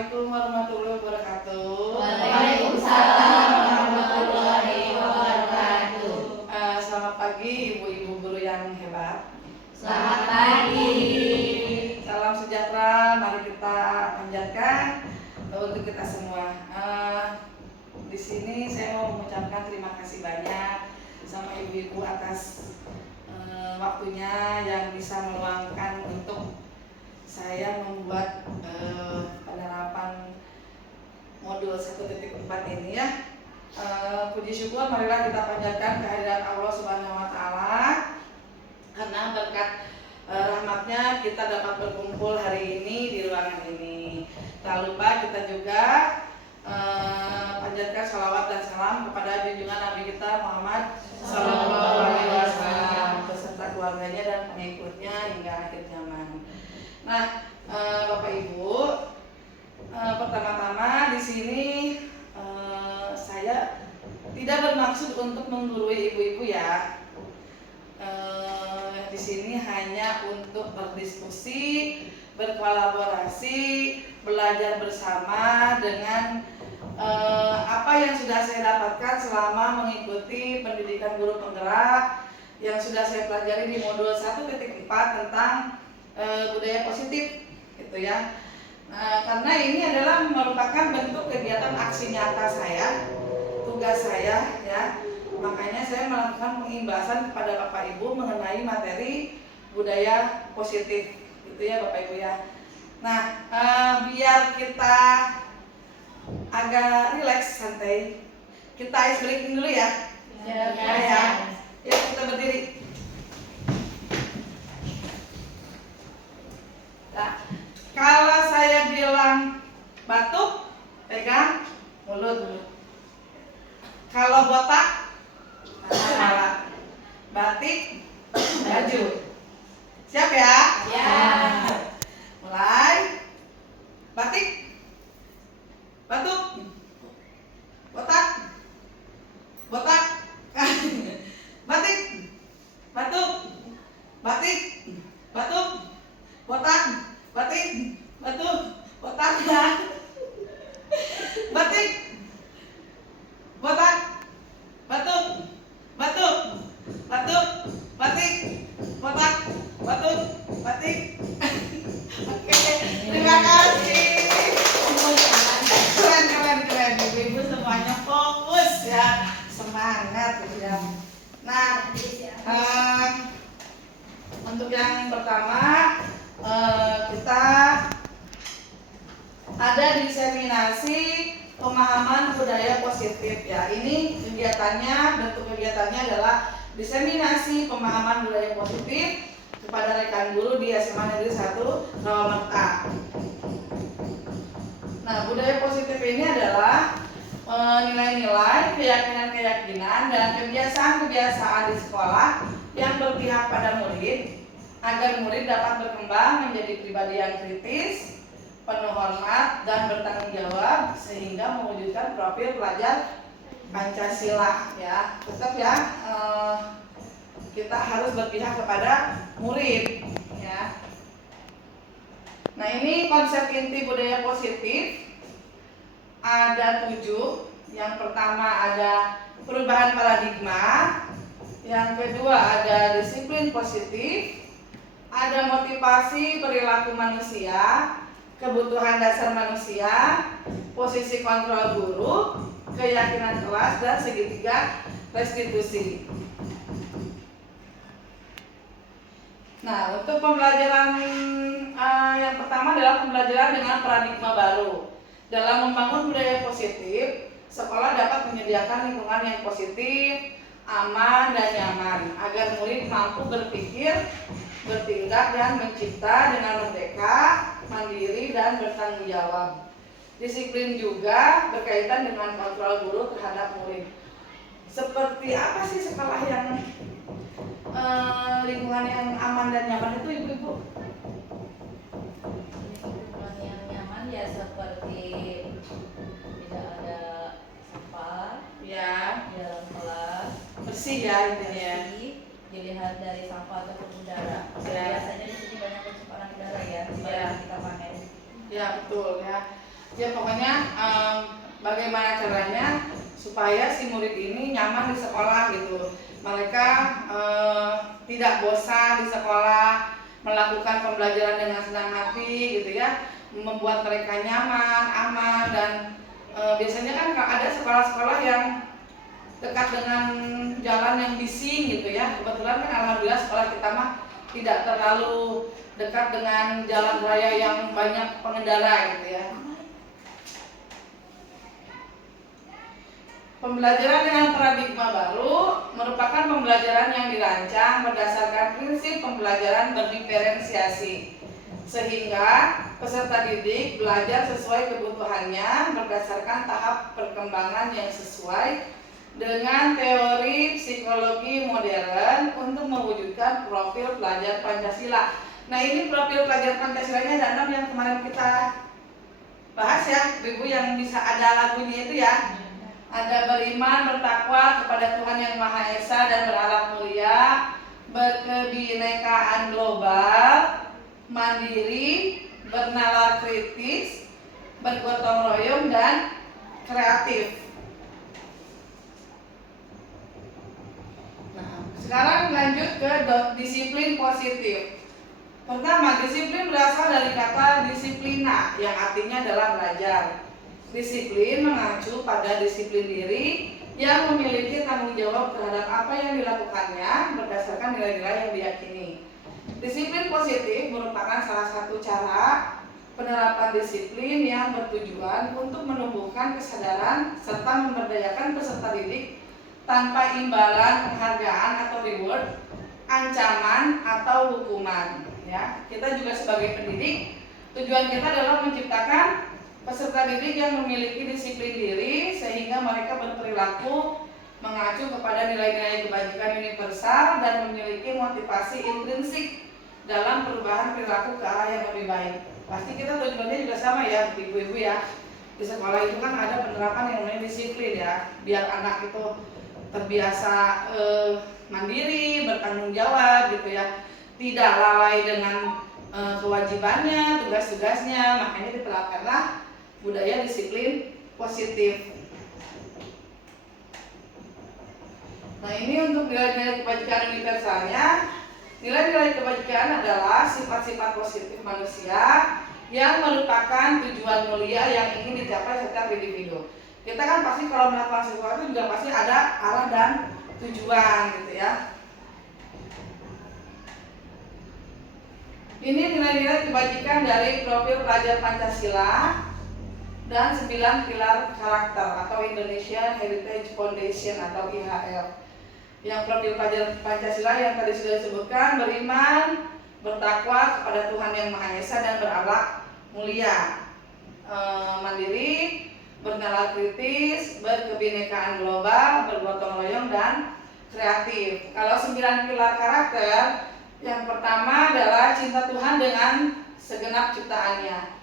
Assalamualaikum warahmatullahi wabarakatuh. Waalaikumsalam warahmatullahi wabarakatuh. Selamat pagi ibu-ibu guru yang hebat. Selamat pagi. Salam sejahtera, mari kita panjatkan untuk kita semua. Di sini saya mau mengucapkan terima kasih banyak sama ibu-ibu atas waktunya yang bisa meluangkan untuk saya membuat penerapan modul 1.4 ini ya. Puji syukur marilah kita panjatkan kehadirat Allah Subhanahu wa taala karena berkat rahmatnya kita dapat berkumpul hari ini di ruangan ini. Tak lupa kita juga panjatkan salawat dan salam kepada junjungan Nabi kita Muhammad Sallallahu Alaihi Wasallam beserta keluarganya dan pengikutnya hingga akhir zaman. Nah, Bapak Ibu, pertama-tama di sini saya tidak bermaksud untuk menggurui ibu-ibu ya. Di sini hanya untuk berdiskusi, berkolaborasi, belajar bersama dengan apa yang sudah saya dapatkan selama mengikuti pendidikan guru penggerak yang sudah saya pelajari di modul 1.4 tentang budaya positif gitu ya. Karena ini adalah merupakan bentuk kegiatan aksi nyata saya, tugas saya ya. Makanya saya melakukan pengimbasan kepada Bapak Ibu mengenai materi budaya positif gitu ya Bapak Ibu ya. Nah, biar kita agak rileks santai, kita ice breaking dulu ya. Ya. Ya, kita berdiri. Nah, kalau saya bilang batuk, pegang mulut dulu. Kalau botak, kepala. Batik, baju. Siap ya? Ya. Mulai. Batik, batuk, botak, botak, batik, batuk, batik, batuk, botak, batik, batuk, botak, batik, botak, batuk, batuk, batuk, batik, botak, batuk, batik. Oke, terima kasih. Keren. Ibu semuanya fokus ya, semangat ya. Nah, untuk yang pertama kita ada diseminasi pemahaman budaya positif ya. Ini kegiatannya, bentuk kegiatannya adalah diseminasi pemahaman budaya positif kepada rekan guru di SMA Negeri 1 Rawamerta. Nah, budaya positif ini adalah nilai-nilai, keyakinan-keyakinan dan kebiasaan-kebiasaan di sekolah yang berpihak pada murid agar murid dapat berkembang menjadi pribadi yang kritis, penuh hormat dan bertanggung jawab sehingga mewujudkan profil pelajar Pancasila ya. Tetap ya, kita harus berpihak kepada murid ya. Nah, ini konsep inti budaya positif ada 7. Yang pertama ada perubahan paradigma, yang kedua ada disiplin positif, ada motivasi perilaku manusia, kebutuhan dasar manusia, posisi kontrol guru, keyakinan kelas, dan segitiga restitusi. Nah, untuk pembelajaran yang pertama adalah pembelajaran dengan paradigma baru. Dalam membangun budaya positif, sekolah dapat menyediakan lingkungan yang positif, aman, dan nyaman agar murid mampu berpikir, bertindak, dan mencipta dengan merdeka, mandiri, dan bertanggung jawab. Disiplin juga berkaitan dengan kontrol guru terhadap murid. Seperti apa sih sekolah yang lingkungan yang aman dan nyaman itu ibu-ibu? Lingkungan yang nyaman ya seperti tidak ada sampah Ya, di dalam kelas, bersih ya intinya. bersih, dilihat dari sampah ataupun udara. Ya. Biasanya di sini banyak pencemaran udara ya, Ya. yang kita panen. Ya betul ya. Ya pokoknya bagaimana caranya supaya si murid ini nyaman di sekolah gitu. Mereka tidak bosan di sekolah, melakukan pembelajaran dengan senang hati gitu ya, membuat mereka nyaman, aman, dan biasanya kan ada sekolah-sekolah yang dekat dengan jalan yang bising gitu ya. Kebetulan kan alhamdulillah sekolah kita mah tidak terlalu dekat dengan jalan raya yang banyak pengendara gitu ya. Pembelajaran dengan paradigma baru merupakan pembelajaran yang dirancang berdasarkan prinsip pembelajaran berdiferensiasi, sehingga peserta didik belajar sesuai kebutuhannya berdasarkan tahap perkembangan yang sesuai dengan teori psikologi modern untuk mewujudkan profil pelajar Pancasila. Nah, ini profil pelajar Pancasilanya ada 6 yang kemarin kita bahas ya, Ibu, yang bisa ada lagunya itu ya. Ada beriman, bertakwa kepada Tuhan Yang Maha Esa dan berakhlak mulia, berkebinekaan global, mandiri, bernalar kritis, bergotong royong, dan kreatif. Nah, sekarang lanjut ke disiplin positif. Pertama, disiplin berasal dari kata disiplina yang artinya adalah belajar. Disiplin mengacu pada disiplin diri yang memiliki tanggung jawab terhadap apa yang dilakukannya berdasarkan nilai-nilai yang diyakini. Disiplin positif merupakan salah satu cara penerapan disiplin yang bertujuan untuk menumbuhkan kesadaran serta memberdayakan peserta didik tanpa imbalan penghargaan atau reward, ancaman atau hukuman. Ya, kita juga sebagai pendidik, tujuan kita adalah menciptakan peserta didik yang memiliki disiplin diri sehingga mereka berperilaku mengacu kepada nilai-nilai kebajikan universal dan memiliki motivasi intrinsik dalam perubahan perilaku ke arah yang lebih baik. Pasti kita tujuannya juga sama ya, ibu-ibu ya. Di sekolah itu kan ada penerapan yang namanya disiplin ya, biar anak itu terbiasa mandiri, bertanggung jawab gitu ya, tidak lalai dengan kewajibannya, tugas-tugasnya. Makanya diterapkanlah budaya disiplin positif. Nah, ini untuk nilai-nilai kebajikan universalnya. Nilai-nilai kebajikan adalah sifat-sifat positif manusia yang merupakan tujuan mulia yang ingin dicapai setiap individu. Kita kan pasti kalau melakukan sesuatu juga pasti ada arah dan tujuan gitu ya. Ini nilai-nilai kebajikan dari profil pelajar Pancasila dan 9 pilar karakter atau Indonesian Heritage Foundation atau IHF. Yang profil pelajar Pancasila yang tadi sudah disebutkan: beriman, bertakwa kepada Tuhan Yang Maha Esa dan berakhlak mulia, mandiri, bernalar kritis, berkebinekaan global, bergotong royong, dan kreatif. Kalau 9 pilar karakter, yang pertama adalah cinta Tuhan dengan segenap ciptaannya.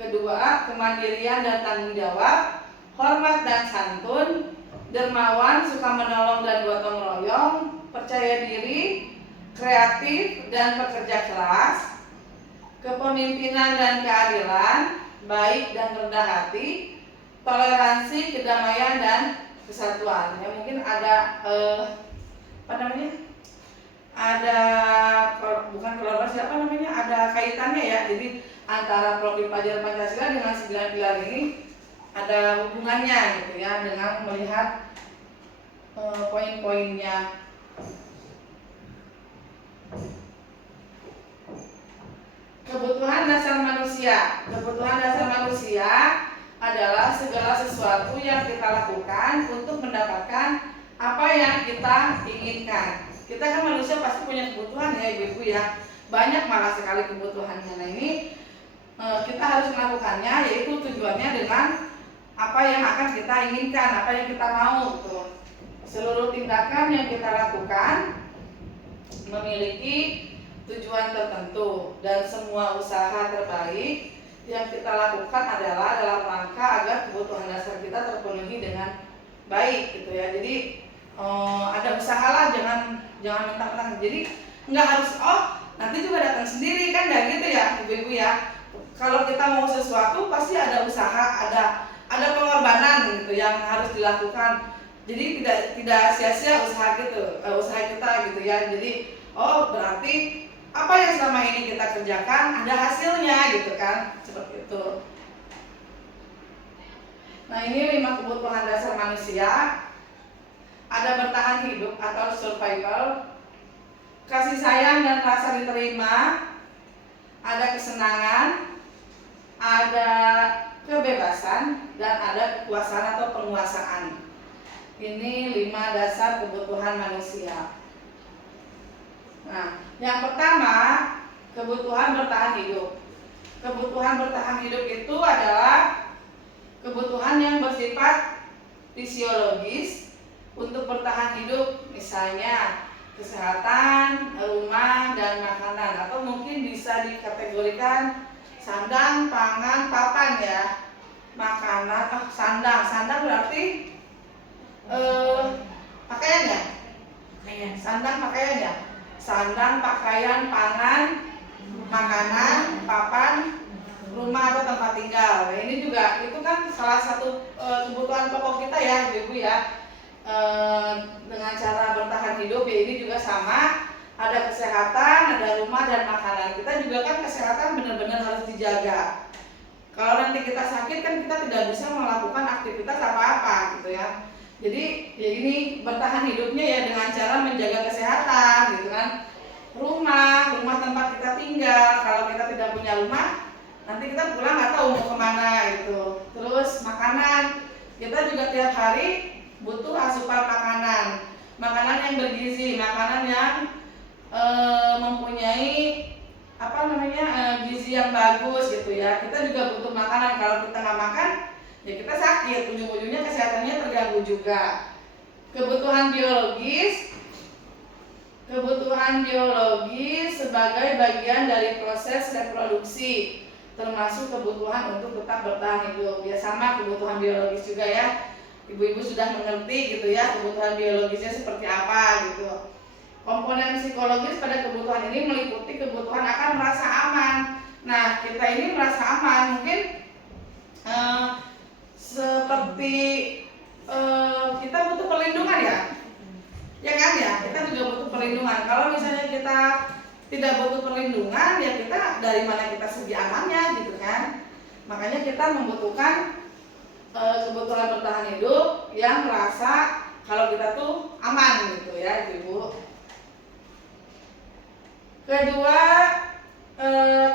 Kedua, kemandirian dan tanggung jawab, hormat dan santun, dermawan, suka menolong dan gotong royong, percaya diri, kreatif dan pekerja keras, kepemimpinan dan keadilan, baik dan rendah hati, toleransi, kedamaian dan kesatuan. Ya, mungkin ada ada bukan kolaborasi ada kaitannya ya. Jadi antara profil pelajar Pancasila dengan 9 pilar ini ada hubungannya gitu ya, dengan melihat poin-poinnya. Kebutuhan dasar manusia. Kebutuhan dasar manusia adalah segala sesuatu yang kita lakukan untuk mendapatkan apa yang kita inginkan. Kita kan manusia pasti punya kebutuhan ya ibu-ibu ya, banyak malah sekali kebutuhannya. Nah, ini kita harus melakukannya, yaitu tujuannya dengan apa yang akan kita inginkan, apa yang kita mau tuh. Seluruh tindakan yang kita lakukan memiliki tujuan tertentu dan semua usaha terbaik yang kita lakukan adalah dalam rangka agar kebutuhan dasar kita terpenuhi dengan baik gitu ya. Jadi ada usaha lah, jangan mentang-mentang. Jadi nggak harus nanti juga datang sendiri kan, nggak gitu ya ibu-ibu ya. kalau kita mau sesuatu pasti ada usaha, ada pengorbanan gitu yang harus dilakukan. Jadi tidak sia-sia usaha kita gitu ya. Jadi oh berarti apa yang selama ini kita kerjakan ada hasilnya gitu kan, seperti itu. Nah, ini 5 kebutuhan dasar manusia. Ada bertahan hidup atau survival, kasih sayang dan rasa diterima, ada kesenangan, ada kebebasan, dan ada kekuasaan atau penguasaan. Ini 5 dasar kebutuhan manusia. Nah, yang pertama, kebutuhan bertahan hidup. Kebutuhan bertahan hidup itu adalah kebutuhan yang bersifat fisiologis untuk bertahan hidup, misalnya kesehatan, rumah, dan makanan, atau mungkin bisa dikategorikan sandang, pangan, papan ya. Makanan, sandang berarti pakaian ya? Sandang pakaian ya? Sandang, pakaian, pangan, makanan, papan, rumah atau tempat tinggal. Nah, ini juga itu kan salah satu kebutuhan pokok kita ya, Ibu ya. Dengan cara bertahan hidup ya ini juga sama, ada kesehatan, ada rumah dan makanan. Kita juga kan kesehatan benar-benar harus dijaga. Kalau nanti kita sakit kan kita tidak bisa melakukan aktivitas apa-apa gitu ya. Jadi ya ini bertahan hidupnya ya dengan cara menjaga kesehatan gitu kan. Rumah tempat kita tinggal. Kalau kita tidak punya rumah, nanti kita pulang nggak tahu mau kemana gitu. Terus makanan, kita juga tiap hari butuh asupan makanan yang bergizi, makanan yang mempunyai gizi yang bagus gitu ya. Kita juga butuh makanan. Kalau kita nggak makan, ya kita sakit, ujung-ujungnya kesehatannya terganggu juga. Kebutuhan biologis sebagai bagian dari proses reproduksi, termasuk kebutuhan untuk tetap bertahan hidup. Ya sama kebutuhan biologis juga ya. Ibu-ibu sudah mengerti gitu ya kebutuhan biologisnya seperti apa gitu. Komponen psikologis pada kebutuhan ini meliputi kebutuhan akan merasa aman. Nah, kita ini merasa aman mungkin seperti kita butuh perlindungan ya kan ya, kita juga butuh perlindungan. Kalau misalnya kita tidak butuh perlindungan, ya kita dari mana kita segi amannya gitu kan. Makanya kita membutuhkan kebutuhan bertahan hidup yang merasa kalau kita tuh aman gitu ya Ibu. Kedua,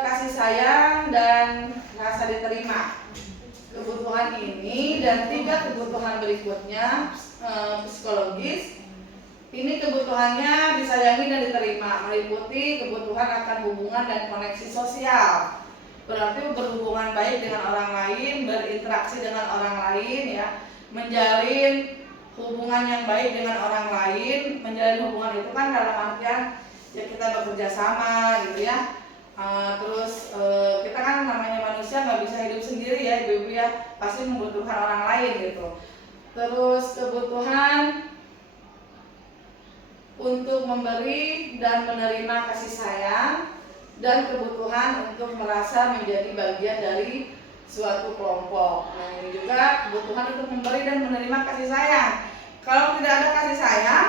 kasih sayang dan rasa diterima. Kebutuhan ini dan 3 kebutuhan berikutnya psikologis. Ini kebutuhannya disayangi dan diterima, meliputi kebutuhan akan hubungan dan koneksi sosial. Berarti berhubungan baik dengan orang lain, berinteraksi dengan orang lain ya, menjalin hubungan yang baik dengan orang lain. Menjalin hubungan itu kan dalam artian ya kita bekerja sama gitu ya. Terus kita kan namanya manusia nggak bisa hidup sendiri ya Ibu ya, pasti membutuhkan orang lain gitu. Terus kebutuhan untuk memberi dan menerima kasih sayang, dan kebutuhan untuk merasa menjadi bagian dari suatu kelompok. Nah ini juga kebutuhan untuk memberi dan menerima kasih sayang. Kalau tidak ada kasih sayang,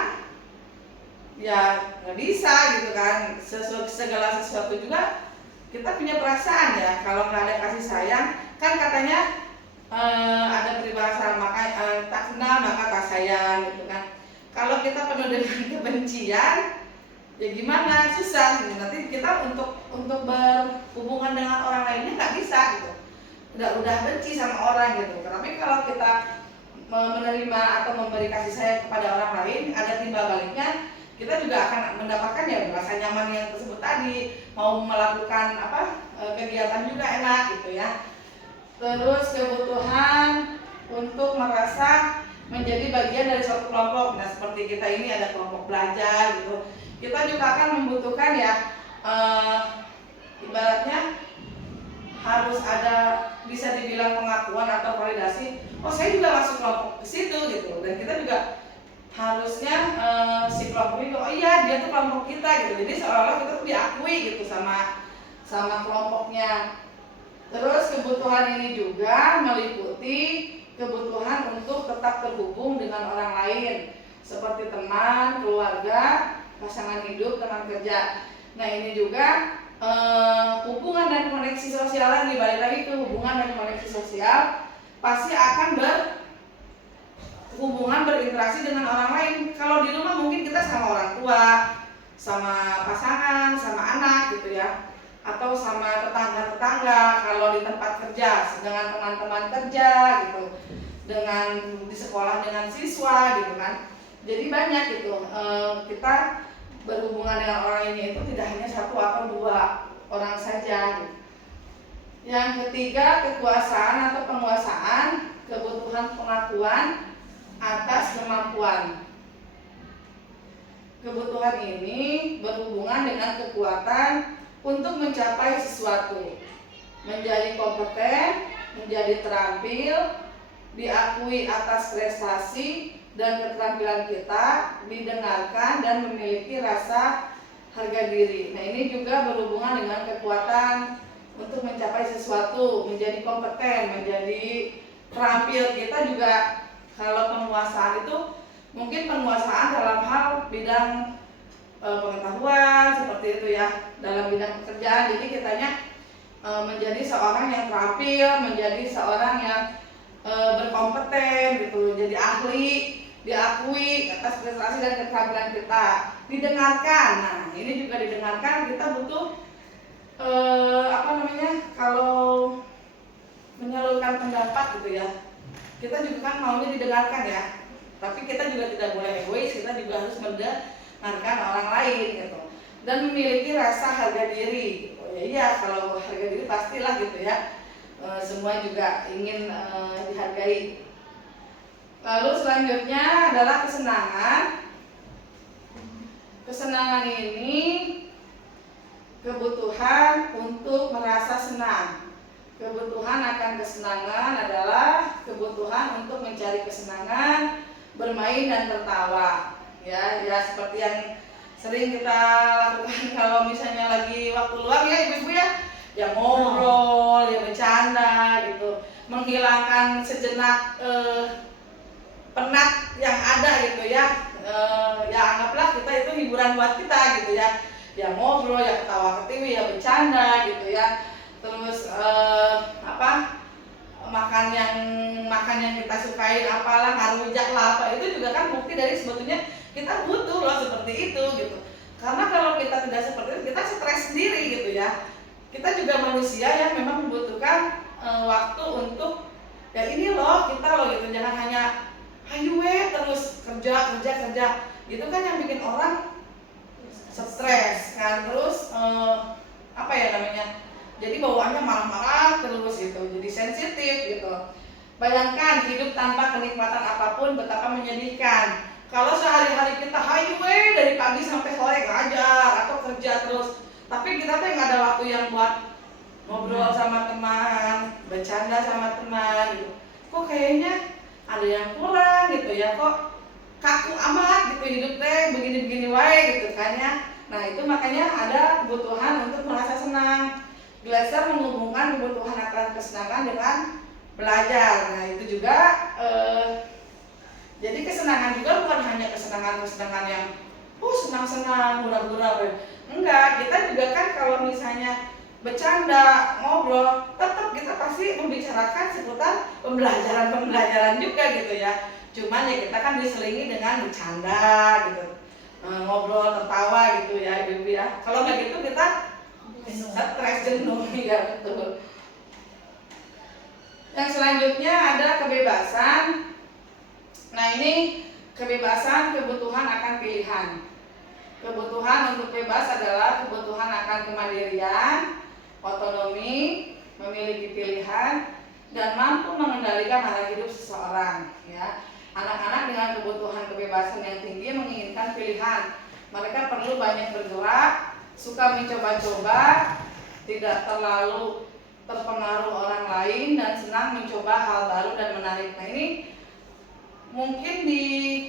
ya nggak bisa gitu kan. Segala sesuatu juga kita punya perasaan ya. Kalau nggak ada kasih sayang, kan katanya ada peribahasa tak kenal maka tak sayang gitu kan. Kalau kita penuh dengan kebencian, ya gimana, susah gitu. Nanti kita untuk berhubungan dengan orang lainnya nggak bisa gitu. Udah benci sama orang gitu. Tapi kalau kita menerima atau memberi kasih sayang kepada orang lain, ada timbal baliknya, kita juga akan mendapatkan ya rasa nyaman yang tersebut tadi. Mau melakukan kegiatan juga enak gitu ya. Terus kebutuhan untuk merasa menjadi bagian dari suatu kelompok. Nah seperti kita ini ada kelompok belajar gitu. Kita juga akan membutuhkan ya ibaratnya harus ada bisa dibilang pengakuan atau validasi. Oh saya juga masuk kelompok ke situ gitu. Dan kita juga harusnya si kelompok itu, oh iya dia tuh kelompok kita gitu. Jadi seolah-olah kita tuh diakui gitu sama kelompoknya. Terus kebutuhan ini juga meliputi kebutuhan untuk tetap terhubung dengan orang lain seperti teman, keluarga, pasangan hidup, teman kerja. Nah ini juga hubungan dan koneksi sosial lagi, balik lagi ke hubungan dan koneksi sosial pasti akan berhubungan berinteraksi dengan orang lain. Kalau di rumah mungkin kita sama orang tua, sama pasangan, sama anak gitu ya, atau sama tetangga-tetangga. Kalau di tempat kerja dengan teman-teman kerja gitu, dengan di sekolah dengan siswa gitu kan. Jadi banyak gitu kita berhubungan dengan orang ini itu tidak hanya satu atau dua orang saja gitu. Yang ketiga, kekuasaan atau penguasaan, kebutuhan pengakuan atas kemampuan. Kebutuhan ini berhubungan dengan kekuatan untuk mencapai sesuatu, menjadi kompeten, menjadi terampil, diakui atas prestasi dan keterampilan kita, didengarkan dan memiliki rasa harga diri. Nah ini juga berhubungan dengan kekuatan untuk mencapai sesuatu, menjadi kompeten, menjadi terampil. Kita juga kalau penguasaan itu mungkin penguasaan dalam hal bidang pengetahuan seperti itu ya, dalam bidang pekerjaan. Jadi kitanya menjadi seorang yang terampil, menjadi seorang yang berkompeten gitu, jadi ahli, diakui atas prestasi dan keterampilan kita, didengarkan. Nah ini juga didengarkan, kita butuh kalau menyalurkan pendapat gitu ya, kita juga kan maunya didengarkan ya, tapi kita juga tidak boleh egois, kita juga harus mendengarkan orang lain gitu, dan memiliki rasa harga diri gitu. Ya iya, kalau harga diri pastilah gitu ya, semua juga ingin dihargai. Lalu selanjutnya adalah kesenangan. Kesenangan ini kebutuhan untuk merasa senang. Kebutuhan akan kesenangan adalah kebutuhan untuk mencari kesenangan, bermain dan tertawa. Ya seperti yang sering kita lakukan kalau misalnya lagi waktu luang ya ibu-ibu ya ngobrol, ya bercanda gitu, menghilangkan sejenak penat yang ada gitu ya. Ya anggaplah kita itu hiburan buat kita gitu ya ngobrol, ya ketawa ketiwi, ya bercanda gitu ya. Terus makan yang kita sukain, apalah ngarujak lah apa, itu juga kan bukti dari sebetulnya kita butuh loh seperti itu gitu. Karena kalau kita tidak seperti itu, kita stres sendiri gitu ya. Kita juga manusia yang memang membutuhkan waktu untuk ya ini loh kita loh gitu. Jangan hanya ayo terus kerja gitu kan, yang bikin orang stres kan. Terus jadi bawaannya marah-marah terus gitu, jadi sensitif gitu. Bayangkan hidup tanpa kenikmatan apapun betapa menyedihkan. Kalau sehari-hari kita highway dari pagi sampai sore ngajar atau kerja terus, tapi kita tuh nggak ada waktu yang buat ngobrol sama teman, bercanda sama teman gitu. Kok kayaknya ada yang kurang gitu ya, kok kaku amat gitu hidup teh, begini-begini wae gitu kan ya. Nah itu makanya ada kebutuhan untuk merasa senang. Glaser menghubungkan kebutuhan akan kesenangan dengan belajar. Nah itu juga jadi kesenangan juga bukan hanya kesenangan yang senang-senang, hura-hura. Enggak, kita juga kan kalau misalnya bercanda, ngobrol, tetap kita pasti membicarakan seputar pembelajaran juga gitu ya. Cuman ya kita kan diselingi dengan bercanda gitu, ngobrol, tertawa gitu ya ibu ya. Kalau nggak gitu kita stres, jenuh ya betul. Yang selanjutnya ada kebebasan. Nah ini kebebasan, kebutuhan akan pilihan. Kebutuhan untuk bebas adalah kebutuhan akan kemandirian, otonomi, memiliki pilihan, dan mampu mengendalikan arah hidup seseorang. Ya, anak-anak dengan kebutuhan kebebasan yang tinggi menginginkan pilihan. Mereka perlu banyak bergerak, suka mencoba-coba, tidak terlalu terpengaruh orang lain, dan senang mencoba hal baru dan menarik. Nah ini mungkin di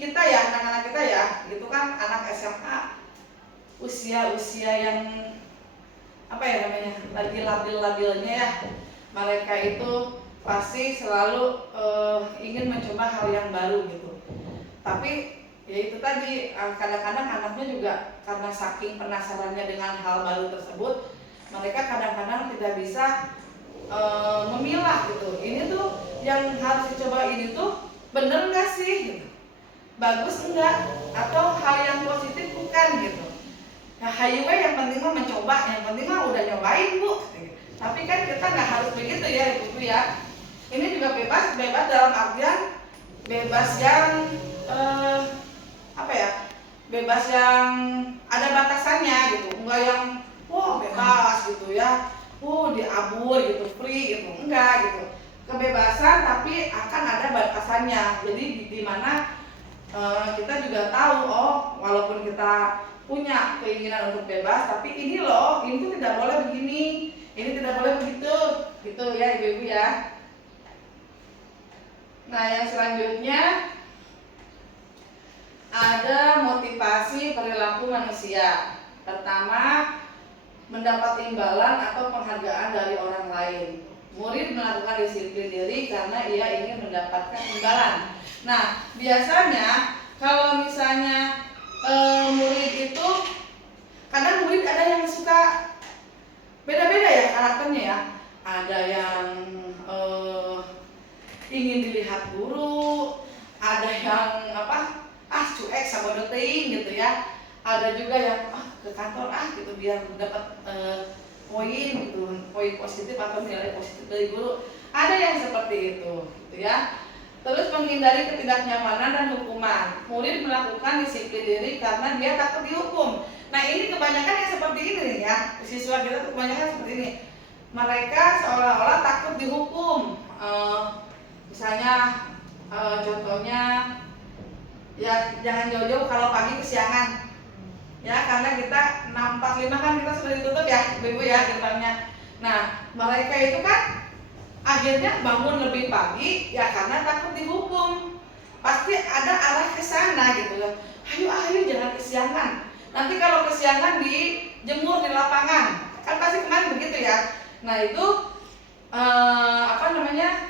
kita ya, anak-anak kita ya, itu kan anak SMA, usia yang lagi labil-labilnya ya. mereka itu pasti selalu ingin mencoba hal yang baru gitu. Tapi ya itu tadi, kadang-kadang anaknya juga karena saking penasarannya dengan hal baru tersebut, mereka kadang-kadang tidak bisa memilah gitu. Ini tuh yang harus dicoba ini tuh bener nggak sih gitu, bagus enggak, atau hal yang positif bukan gitu. Nah, highway yang penting mah mencoba, yang penting mah udah nyobain bu. Tapi kan kita nggak harus begitu ya ibu ya. Ini juga bebas dalam artian bebas yang apa ya? Bebas yang ada batasannya gitu, enggak yang wah bebas gitu ya, diabur gitu, free gitu, enggak gitu. Kebebasan tapi akan ada batasannya. Jadi di mana kita juga tahu, walaupun kita punya keinginan untuk bebas, tapi ini loh, ini tuh tidak boleh begini, ini tidak boleh begitu, gitu ya ibu-ibu ya. Nah, yang selanjutnya ada motivasi perilaku manusia. Pertama, mendapat imbalan atau penghargaan dari orang lain. Murid melakukan disiplin diri karena ia ingin mendapatkan imbalan. Nah, biasanya kalau misalnya murid itu, kadang murid ada yang suka beda-beda ya karakternya ya. Ada yang ingin dilihat guru, ada yang cuek sama deting gitu ya. Ada juga yang ke kantor gitu biar dapat poin gitu, poin positif atau nilai positif dari guru. Ada yang seperti itu gitu ya. Terus menghindari ketidaknyamanan dan hukuman. Murid melakukan disiplin diri karena dia takut dihukum. Nah, ini kebanyakan yang seperti ini nih ya. Siswa kita kebanyakan seperti ini. Mereka seolah-olah takut dihukum. Misalnya contohnya ya jangan jauh-jauh kalau pagi kesiangan. Ya, karena kita 6.45 kan kita sudah ditutup ya, ibu-ibu ya gerbangnya. Nah, mereka itu kan akhirnya bangun lebih pagi ya karena takut dihukum. Pasti ada arah ke sana gitu loh. Ayo jangan kesiangan. Nanti kalau kesiangan dijemur di lapangan. Kan pasti kemarin begitu ya. Nah, itu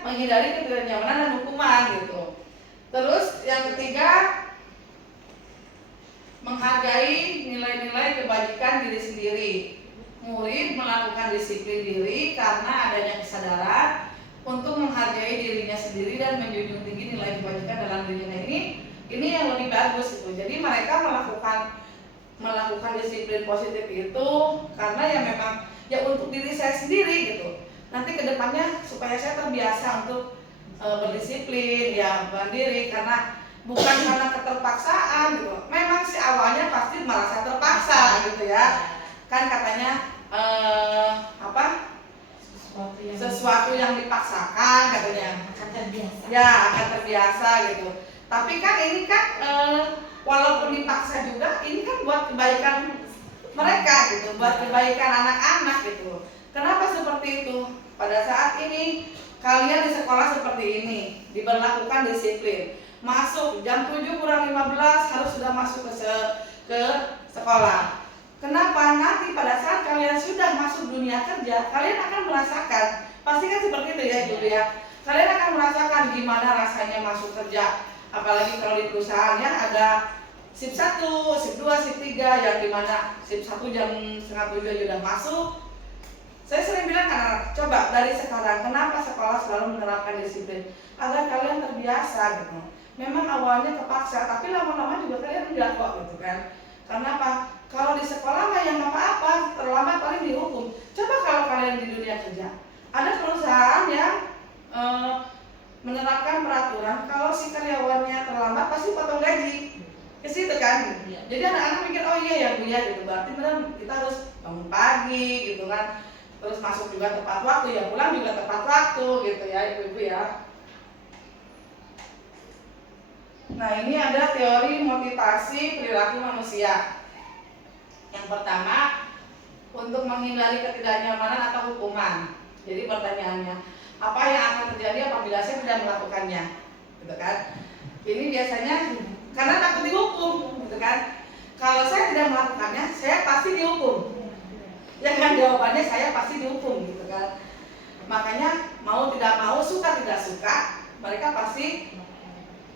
menghindari ketidaknyamanan dan hukuman gitu. Terus yang ketiga, menghargai nilai-nilai kebajikan diri sendiri. Murid melakukan disiplin diri karena adanya kesadaran untuk menghargai dirinya sendiri dan menjunjung tinggi nilai kebajikan dalam dirinya. Ini yang lebih bagus gitu. Jadi mereka melakukan disiplin positif itu karena ya memang ya untuk diri saya sendiri gitu. Nanti kedepannya supaya saya terbiasa untuk berdisiplin ya mandiri, karena bukan karena keterpaksaan gitu. Memang sih awalnya pasti merasa terpaksa gitu ya. Kan katanya sesuatu yang dipaksakan katanya akan terbiasa. Ya akan terbiasa gitu. Tapi kan ini kan walaupun dipaksa juga, ini kan buat kebaikan mereka gitu, buat kebaikan anak-anak gitu. Kenapa seperti itu? Pada saat ini kalian di sekolah seperti ini diberlakukan disiplin. Masuk jam 7 kurang 15 harus sudah masuk ke sekolah. Kenapa? Nanti pada saat kalian sudah masuk dunia kerja, kalian akan merasakan, pasti kan seperti itu ya Ibu ya. Kalian akan merasakan gimana rasanya masuk kerja. Apalagi kalau di perusahaan ya ada shift 1, shift 2, shift 3, yang dimana shift 1 jam 6:30 sudah masuk. Saya sering bilang kan anak, coba dari sekarang, kenapa sekolah selalu menerapkan disiplin? Agar kalian terbiasa gitu. Memang awalnya kepaksa, tapi lama-lama juga kalian enggak kok gitu kan. Karena apa? Kalau di sekolah mah yang apa-apa, terlambat paling dihukum. Coba kalau kalian di dunia kerja, ada perusahaan yang menerapkan peraturan kalau si karyawannya terlambat pasti potong gaji. Ke situ kan. Ya. Jadi anak-anak mikir, oh iya ya Bu ya gitu. Berarti benar kita harus bangun pagi gitu kan. Terus masuk juga tepat waktu, ya pulang juga tepat waktu gitu ya ibu-ibu ya. Nah, ini ada teori motivasi perilaku manusia. Yang pertama, untuk menghindari ketidaknyamanan atau hukuman. Jadi pertanyaannya, apa yang akan terjadi apabila saya tidak melakukannya? Gitu kan? Ini biasanya karena takut dihukum, gitu kan? Kalau saya tidak melakukannya, saya pasti dihukum. Ya kan, jawabannya saya pasti dihukum gitu kan. Makanya mau tidak mau, suka tidak suka, mereka pasti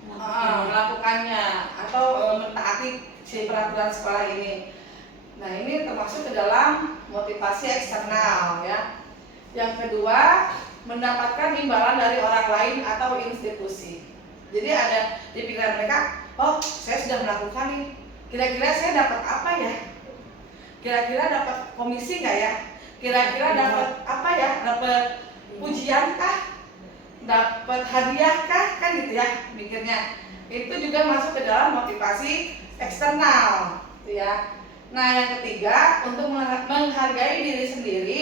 melakukannya atau mentaati si peraturan sekolah ini. Nah, ini termasuk ke dalam motivasi eksternal ya. Yang kedua, mendapatkan imbalan dari orang lain atau institusi. Jadi ada di pikiran mereka, oh saya sudah melakukan nih, kira-kira saya dapat apa ya? Kira-kira dapat komisi nggak ya? Kira-kira dapat apa ya? Dapat pujian kah? Dapat hadiah kah? Kan gitu ya mikirnya. Itu juga masuk ke dalam motivasi eksternal, gitu ya. Nah, yang ketiga, untuk menghargai diri sendiri.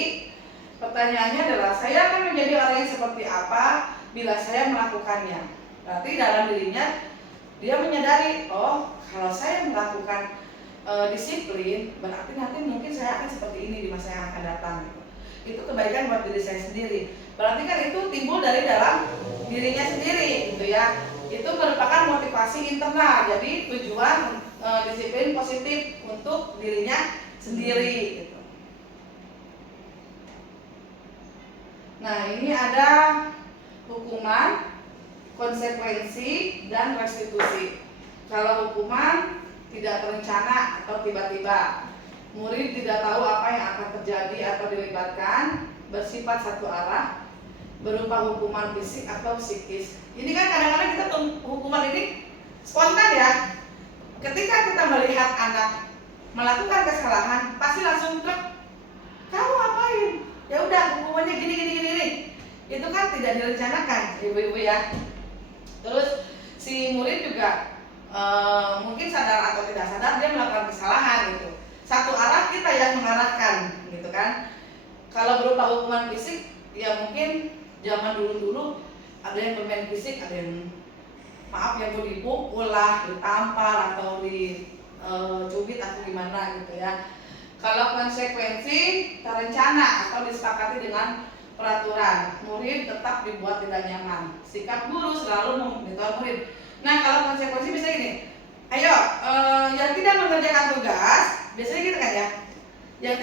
Pertanyaannya adalah, saya akan menjadi orang yang seperti apa bila saya melakukannya? Berarti dalam dirinya dia menyadari, oh kalau saya melakukan disiplin, berarti nanti mungkin saya akan seperti ini di masa yang akan datang. Itu kebaikan buat diri saya sendiri. Berarti kan itu timbul dari dalam dirinya sendiri, gitu ya. Itu merupakan motivasi internal. Jadi tujuan disiplin positif untuk dirinya sendiri, gitu. Nah, ini ada hukuman, konsekuensi, dan restitusi. Kalau hukuman tidak terencana atau tiba-tiba, murid tidak tahu apa yang akan terjadi atau dilibatkan, bersifat satu arah, berupa hukuman fisik atau psikis. Ini kan kadang-kadang kita hukuman ini spontan ya. Ketika kita melihat anak melakukan kesalahan, pasti langsung truk, kamu ngapain? Ya udah, hukumannya gini. Itu kan tidak direncanakan, ibu-ibu ya. Terus si murid juga mungkin sadar atau tidak sadar dia melakukan kesalahan gitu. Satu arah kita yang mengarahkan, gitu kan. Kalau berupa hukuman fisik, ya mungkin zaman dulu ada yang bermain fisik, ada yang yang mau dipukul lah, ditampar atau dicubit atau gimana gitu ya. Kalau konsekuensi terencana atau disepakati dengan peraturan, murid tetap dibuat tidak nyaman. Sikap guru selalu memonitor murid. Nah, kalau konsekuensi bisa gini, ayo yang tidak mengerjakan tugas, biasanya gitu kan ya. Yang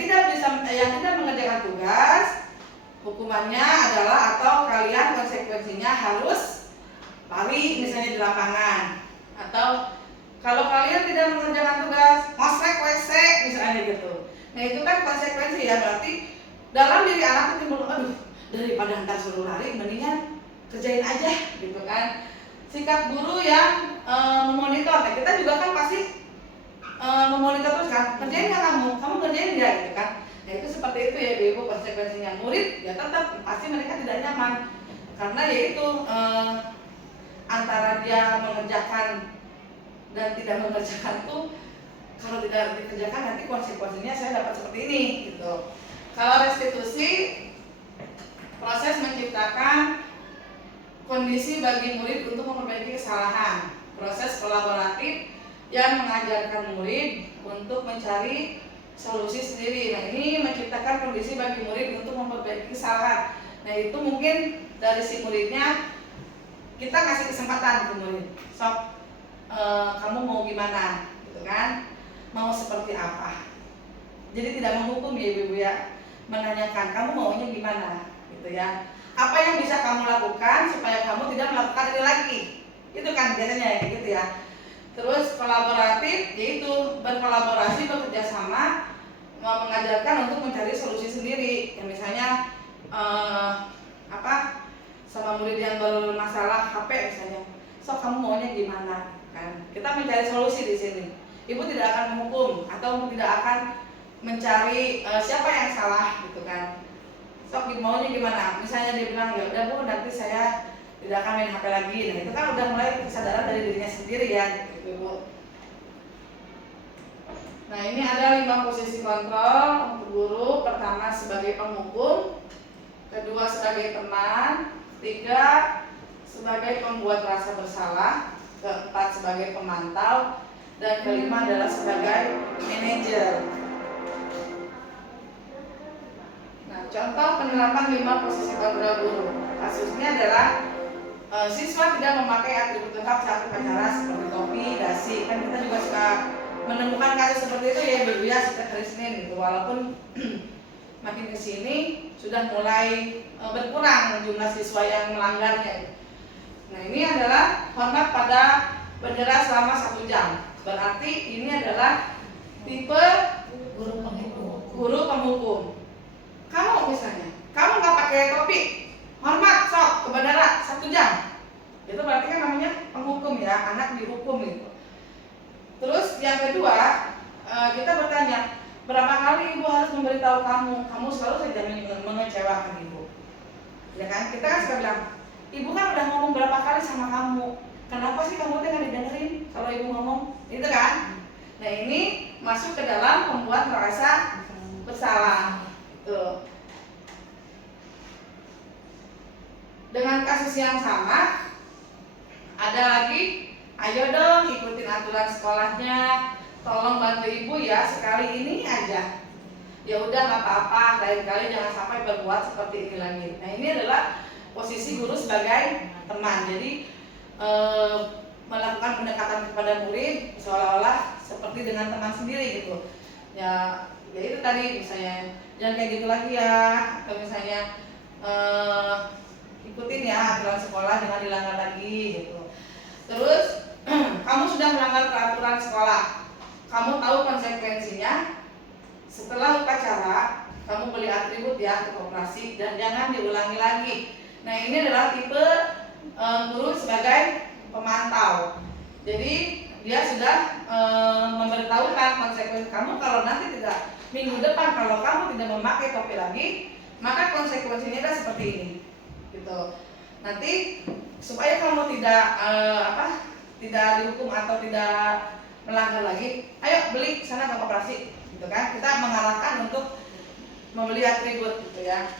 tidak mengerjakan tugas, hukumannya adalah atau kalian konsekuensinya harus lari misalnya di lapangan, atau kalau kalian tidak mengerjakan tugas, mosrek WC misalnya gitu. Nah, itu kan konsekuensi ya, berarti dalam diri anak itu timbul, aduh, daripada ntar suruh lari, mendingan kerjain aja gitu kan. Sikap guru yang memonitor, nah, kita juga kan pasti memonitor terus kan, kerjain nggak kamu kerjain nggak gitu kan. Nah, itu seperti itu ya ibu, konsekuensinya. Murid ya tetap pasti mereka tidak nyaman, karena yaitu antara dia mengerjakan dan tidak mengerjakan tuh, kalau tidak dikerjakan nanti konsekuensinya saya dapat seperti ini gitu. Kalau restitusi, proses menciptakan kondisi bagi murid untuk memperbaiki kesalahan. Proses kolaboratif yang mengajarkan murid untuk mencari solusi sendiri. Nah, ini menciptakan kondisi bagi murid untuk memperbaiki kesalahan. Nah, itu mungkin dari si muridnya kita kasih kesempatan ke murid. Sok, kamu mau gimana, gitu kan? Mau seperti apa? Jadi tidak menghukum ya ibu-ibu ya, menanyakan kamu maunya gimana, gitu ya. Apa yang bisa kamu lakukan supaya kamu tidak melakukan ini lagi? Itu kan biasanya gitu ya. Terus kolaboratif, yaitu berkolaborasi, bekerja sama, mengajarkan untuk mencari solusi sendiri. Ya, misalnya sama murid yang bermasalah HP misalnya, so kamu maunya gimana? Kan kita mencari solusi di sini. Ibu tidak akan menghukum atau tidak akan mencari siapa yang salah, gitu kan. Sok maunya gimana? Misalnya dia bilang, ya udah bu, nanti saya tidak akan main HP lagi. Nah, itu kan udah mulai kesadaran dari dirinya sendiri ya, gitu bu. Nah, ini ada 5 posisi kontrol untuk guru. Pertama sebagai penghukum, kedua sebagai teman, 3 sebagai pembuat rasa bersalah, keempat sebagai pemantau, dan kelima adalah sebagai manajer. Nah, contoh penerapan 5 posisi kontrol guru. Kasusnya adalah siswa tidak memakai atribut lengkap saat upacara seperti topi, dasi. Kan kita juga suka menemukan kasus seperti itu ya ibu ya, setiap hari Senin gitu. Walaupun makin kesini sudah mulai berkurang jumlah siswa yang melanggarnya. Nah, ini adalah hormat pada bendera selama 1 jam. Berarti ini adalah tipe guru penghukum. Kamu misalnya, kamu nggak pakai topi, hormat sok ke bendera 1 jam. Itu berarti kan namanya penghukum ya, anak dihukum gitu. Terus yang kedua, kita bertanya, berapa kali ibu harus memberitahu kamu selalu saja mengecewakan ibu. Ya kan? Kita kan suka bilang, ibu kan udah ngomong berapa kali sama kamu, kenapa sih kamu nggak didengerin kalau ibu ngomong, itu kan? Nah, ini masuk ke dalam membuat merasa bersalah. Tuh. Dengan kasus yang sama, ada lagi, ayo dong ikutin aturan sekolahnya, tolong bantu ibu ya sekali ini aja. Ya udah nggak apa-apa, lain kali jangan sampai berbuat seperti ini lagi. Nah, ini adalah posisi guru sebagai teman. Jadi melakukan pendekatan kepada murid seolah-olah seperti dengan teman sendiri gitu. Ya itu tadi misalnya jangan kayak gitu lagi ya, atau misalnya ikutin ya aturan sekolah, jangan dilanggar lagi gitu. Terus kamu sudah melanggar peraturan sekolah, kamu tahu konsekuensinya. Setelah upacara, kamu beli atribut ya ke koperasi dan jangan diulangi lagi. Nah, ini adalah tipe guru sebagai pemantau. Jadi dia sudah memberitahukan konsekuensi kamu kalau nanti tidak, minggu depan kalau kamu tidak memakai topi lagi, maka konsekuensinya adalah seperti ini. Gitu. Nanti supaya kamu tidak dihukum atau tidak melanggar lagi, ayo beli sana ke koperasi. Gitu kan? Kita mengarahkan untuk membeli atribut gitu ya.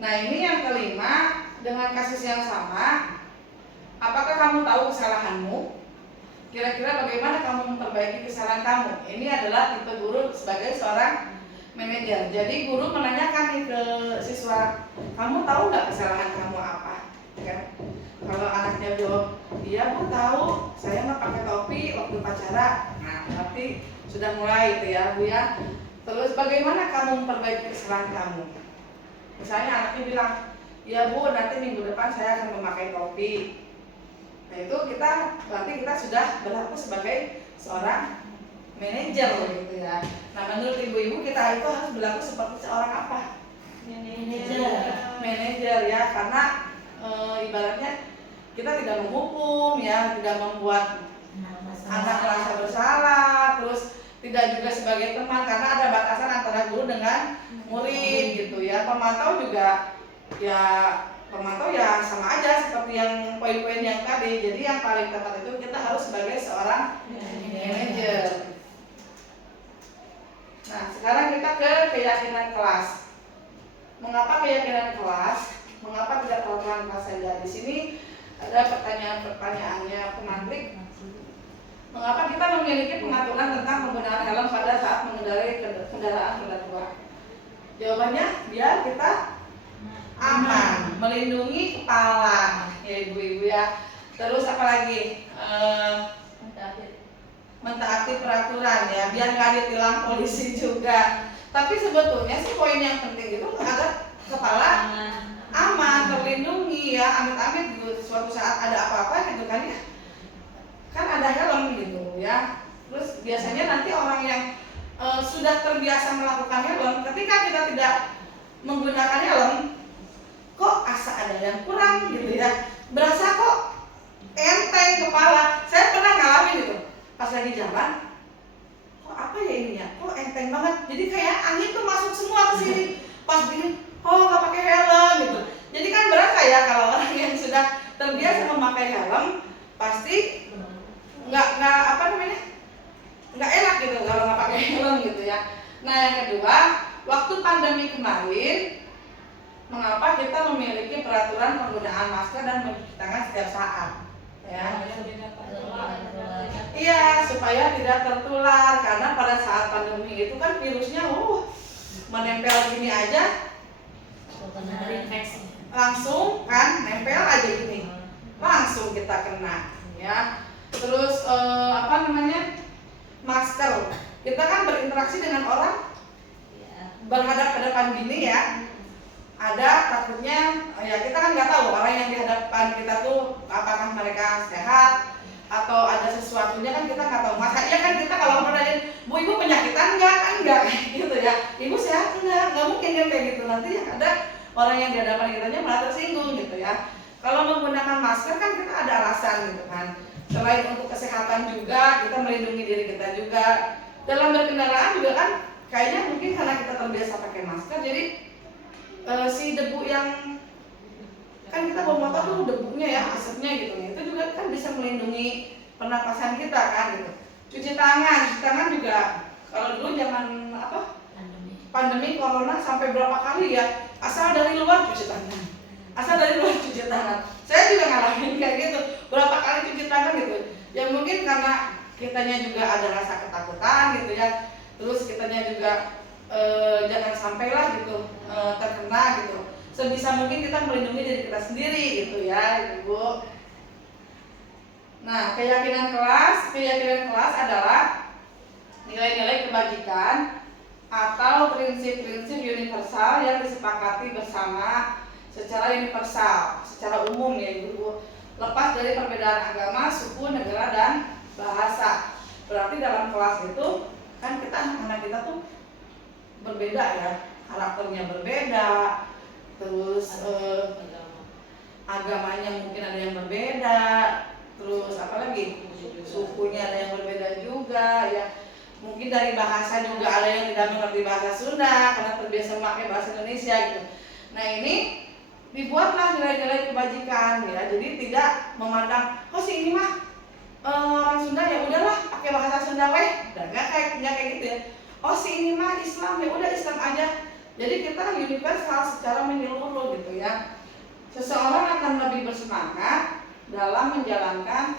Nah, ini yang kelima, dengan kasus yang sama, apakah kamu tahu kesalahanmu? Kira-kira bagaimana kamu memperbaiki kesalahan kamu? Ini adalah tipe guru sebagai seorang manajer. Jadi guru menanyakan nih ke siswa, kamu tahu nggak kesalahan kamu apa? Kan? Kalau anaknya jawab, iya bu tahu, saya nggak pakai topi waktu upacara. Nah, berarti sudah mulai itu ya bu ya. Terus bagaimana kamu memperbaiki kesalahan kamu? Misalnya anaknya bilang, ya bu nanti minggu depan saya akan memakai topi. Nah, itu berarti kita sudah berlaku sebagai seorang manajer gitu ya. Nah, menurut ibu-ibu kita itu harus berlaku seperti seorang apa? Manajer ya, karena ibaratnya kita tidak menghukum ya, tidak membuat anak merasa bersalah, terus tidak juga sebagai teman karena ada batasan antara guru dengan murid gitu ya. Pemantau juga ya sama aja seperti yang poin-poin yang tadi. Jadi yang paling tepat itu kita harus sebagai seorang manajer. Nah, sekarang kita ke keyakinan kelas. Mengapa keyakinan kelas? Mengapa tidak peraturan kelas saja? Di sini ada pertanyaannya pemantik. Mengapa kita memiliki pengaturan tentang penggunaan helm pada saat mengendarai kendaraan roda 2? Jawabannya biar kita aman, melindungi kepala ya ibu-ibu ya. Terus apa lagi? Mentaati peraturan ya, biar nggak ditilang polisi juga. Tapi sebetulnya sih poin yang penting itu agar kepala aman, terlindungi ya, amit-amit gitu suatu saat ada apa-apa gitu kan ya, kan ada helm gitu ya. Terus biasanya nanti orang yang sudah terbiasa melakukan helm, ketika kita tidak menggunakan helm, kok asa ada yang kurang gitu ya, berasa kok enteng kepala. Saya pernah ngalamin gitu pas lagi jalan, kok apa ya ini ya, kok enteng banget, jadi kayak angin tuh masuk semua ke sini pas begini. Oh nggak pakai helm gitu. Jadi kan berasa ya kalau orang yang sudah terbiasa memakai helm pasti nggak enak gitu kalau nggak pakai helm gitu ya. Nah, yang kedua, waktu pandemi kemarin, mengapa kita memiliki peraturan penggunaan masker dan mencuci tangan setiap saat? Ya. Iya, supaya tidak tertular, karena pada saat pandemi itu kan virusnya menempel gini aja langsung kan nempel aja gini, langsung kita kena ya. Terus masker, kita kan berinteraksi dengan orang berhadap-hadapan gini ya, ada takutnya ya kita kan nggak tahu orang yang di hadapan kita tuh apakah mereka sehat atau ada sesuatunya kan kita nggak tahu. Masa iya kan kita kalau menanyain, Bu Ibu penyakitan nggak, kan nggak gitu ya. Ibu sehat nggak mungkin kan kayak gitu. Nanti yang ada orang yang di hadapan kitanya malah tersinggung gitu ya. Kalau menggunakan masker kan kita ada alasan gitu kan. Selain untuk kesehatan juga, kita melindungi diri kita juga. Dalam berkendaraan juga kan kayaknya mungkin karena kita terbiasa pakai masker, jadi si debu yang kan kita bawa motor tuh debunya ya, asapnya gitu, itu juga kan bisa melindungi pernapasan kita kan gitu. Cuci tangan juga kalau dulu zaman apa pandemi corona sampai berapa kali ya, asal dari luar cuci tangan, saya juga ngalamin kayak gitu berapa kali cuci tangan gitu ya. Mungkin karena kitanya juga ada rasa ketakutan gitu ya, terus kitanya juga jangan sampailah gitu terkena gitu. Sebisa mungkin kita melindungi diri kita sendiri gitu ya Ibu. Nah, keyakinan kelas adalah nilai-nilai kebajikan atau prinsip-prinsip universal yang disepakati bersama secara universal, secara umum ya Ibu, lepas dari perbedaan agama, suku, negara, dan bahasa. Berarti dalam kelas itu kan kita anak-anak kita tuh berbeda ya, karakternya berbeda, terus agamanya mungkin ada yang berbeda, terus apalagi sukunya ada yang berbeda juga ya. Mungkin dari bahasa juga ada yang tidak mengerti bahasa Sunda karena terbiasa memakai bahasa Indonesia gitu. Nah ini dibuatlah nilai-nilai kebajikan ya, jadi tidak memandang oh si ini mah orang Sunda ya udahlah pakai bahasa Sunda weh, nggak kayak gitu ya. Oh si ini mah Islam ya udah Islam aja. Jadi kita universal secara menyeluruh gitu ya. Seseorang akan lebih bersemangat dalam menjalankan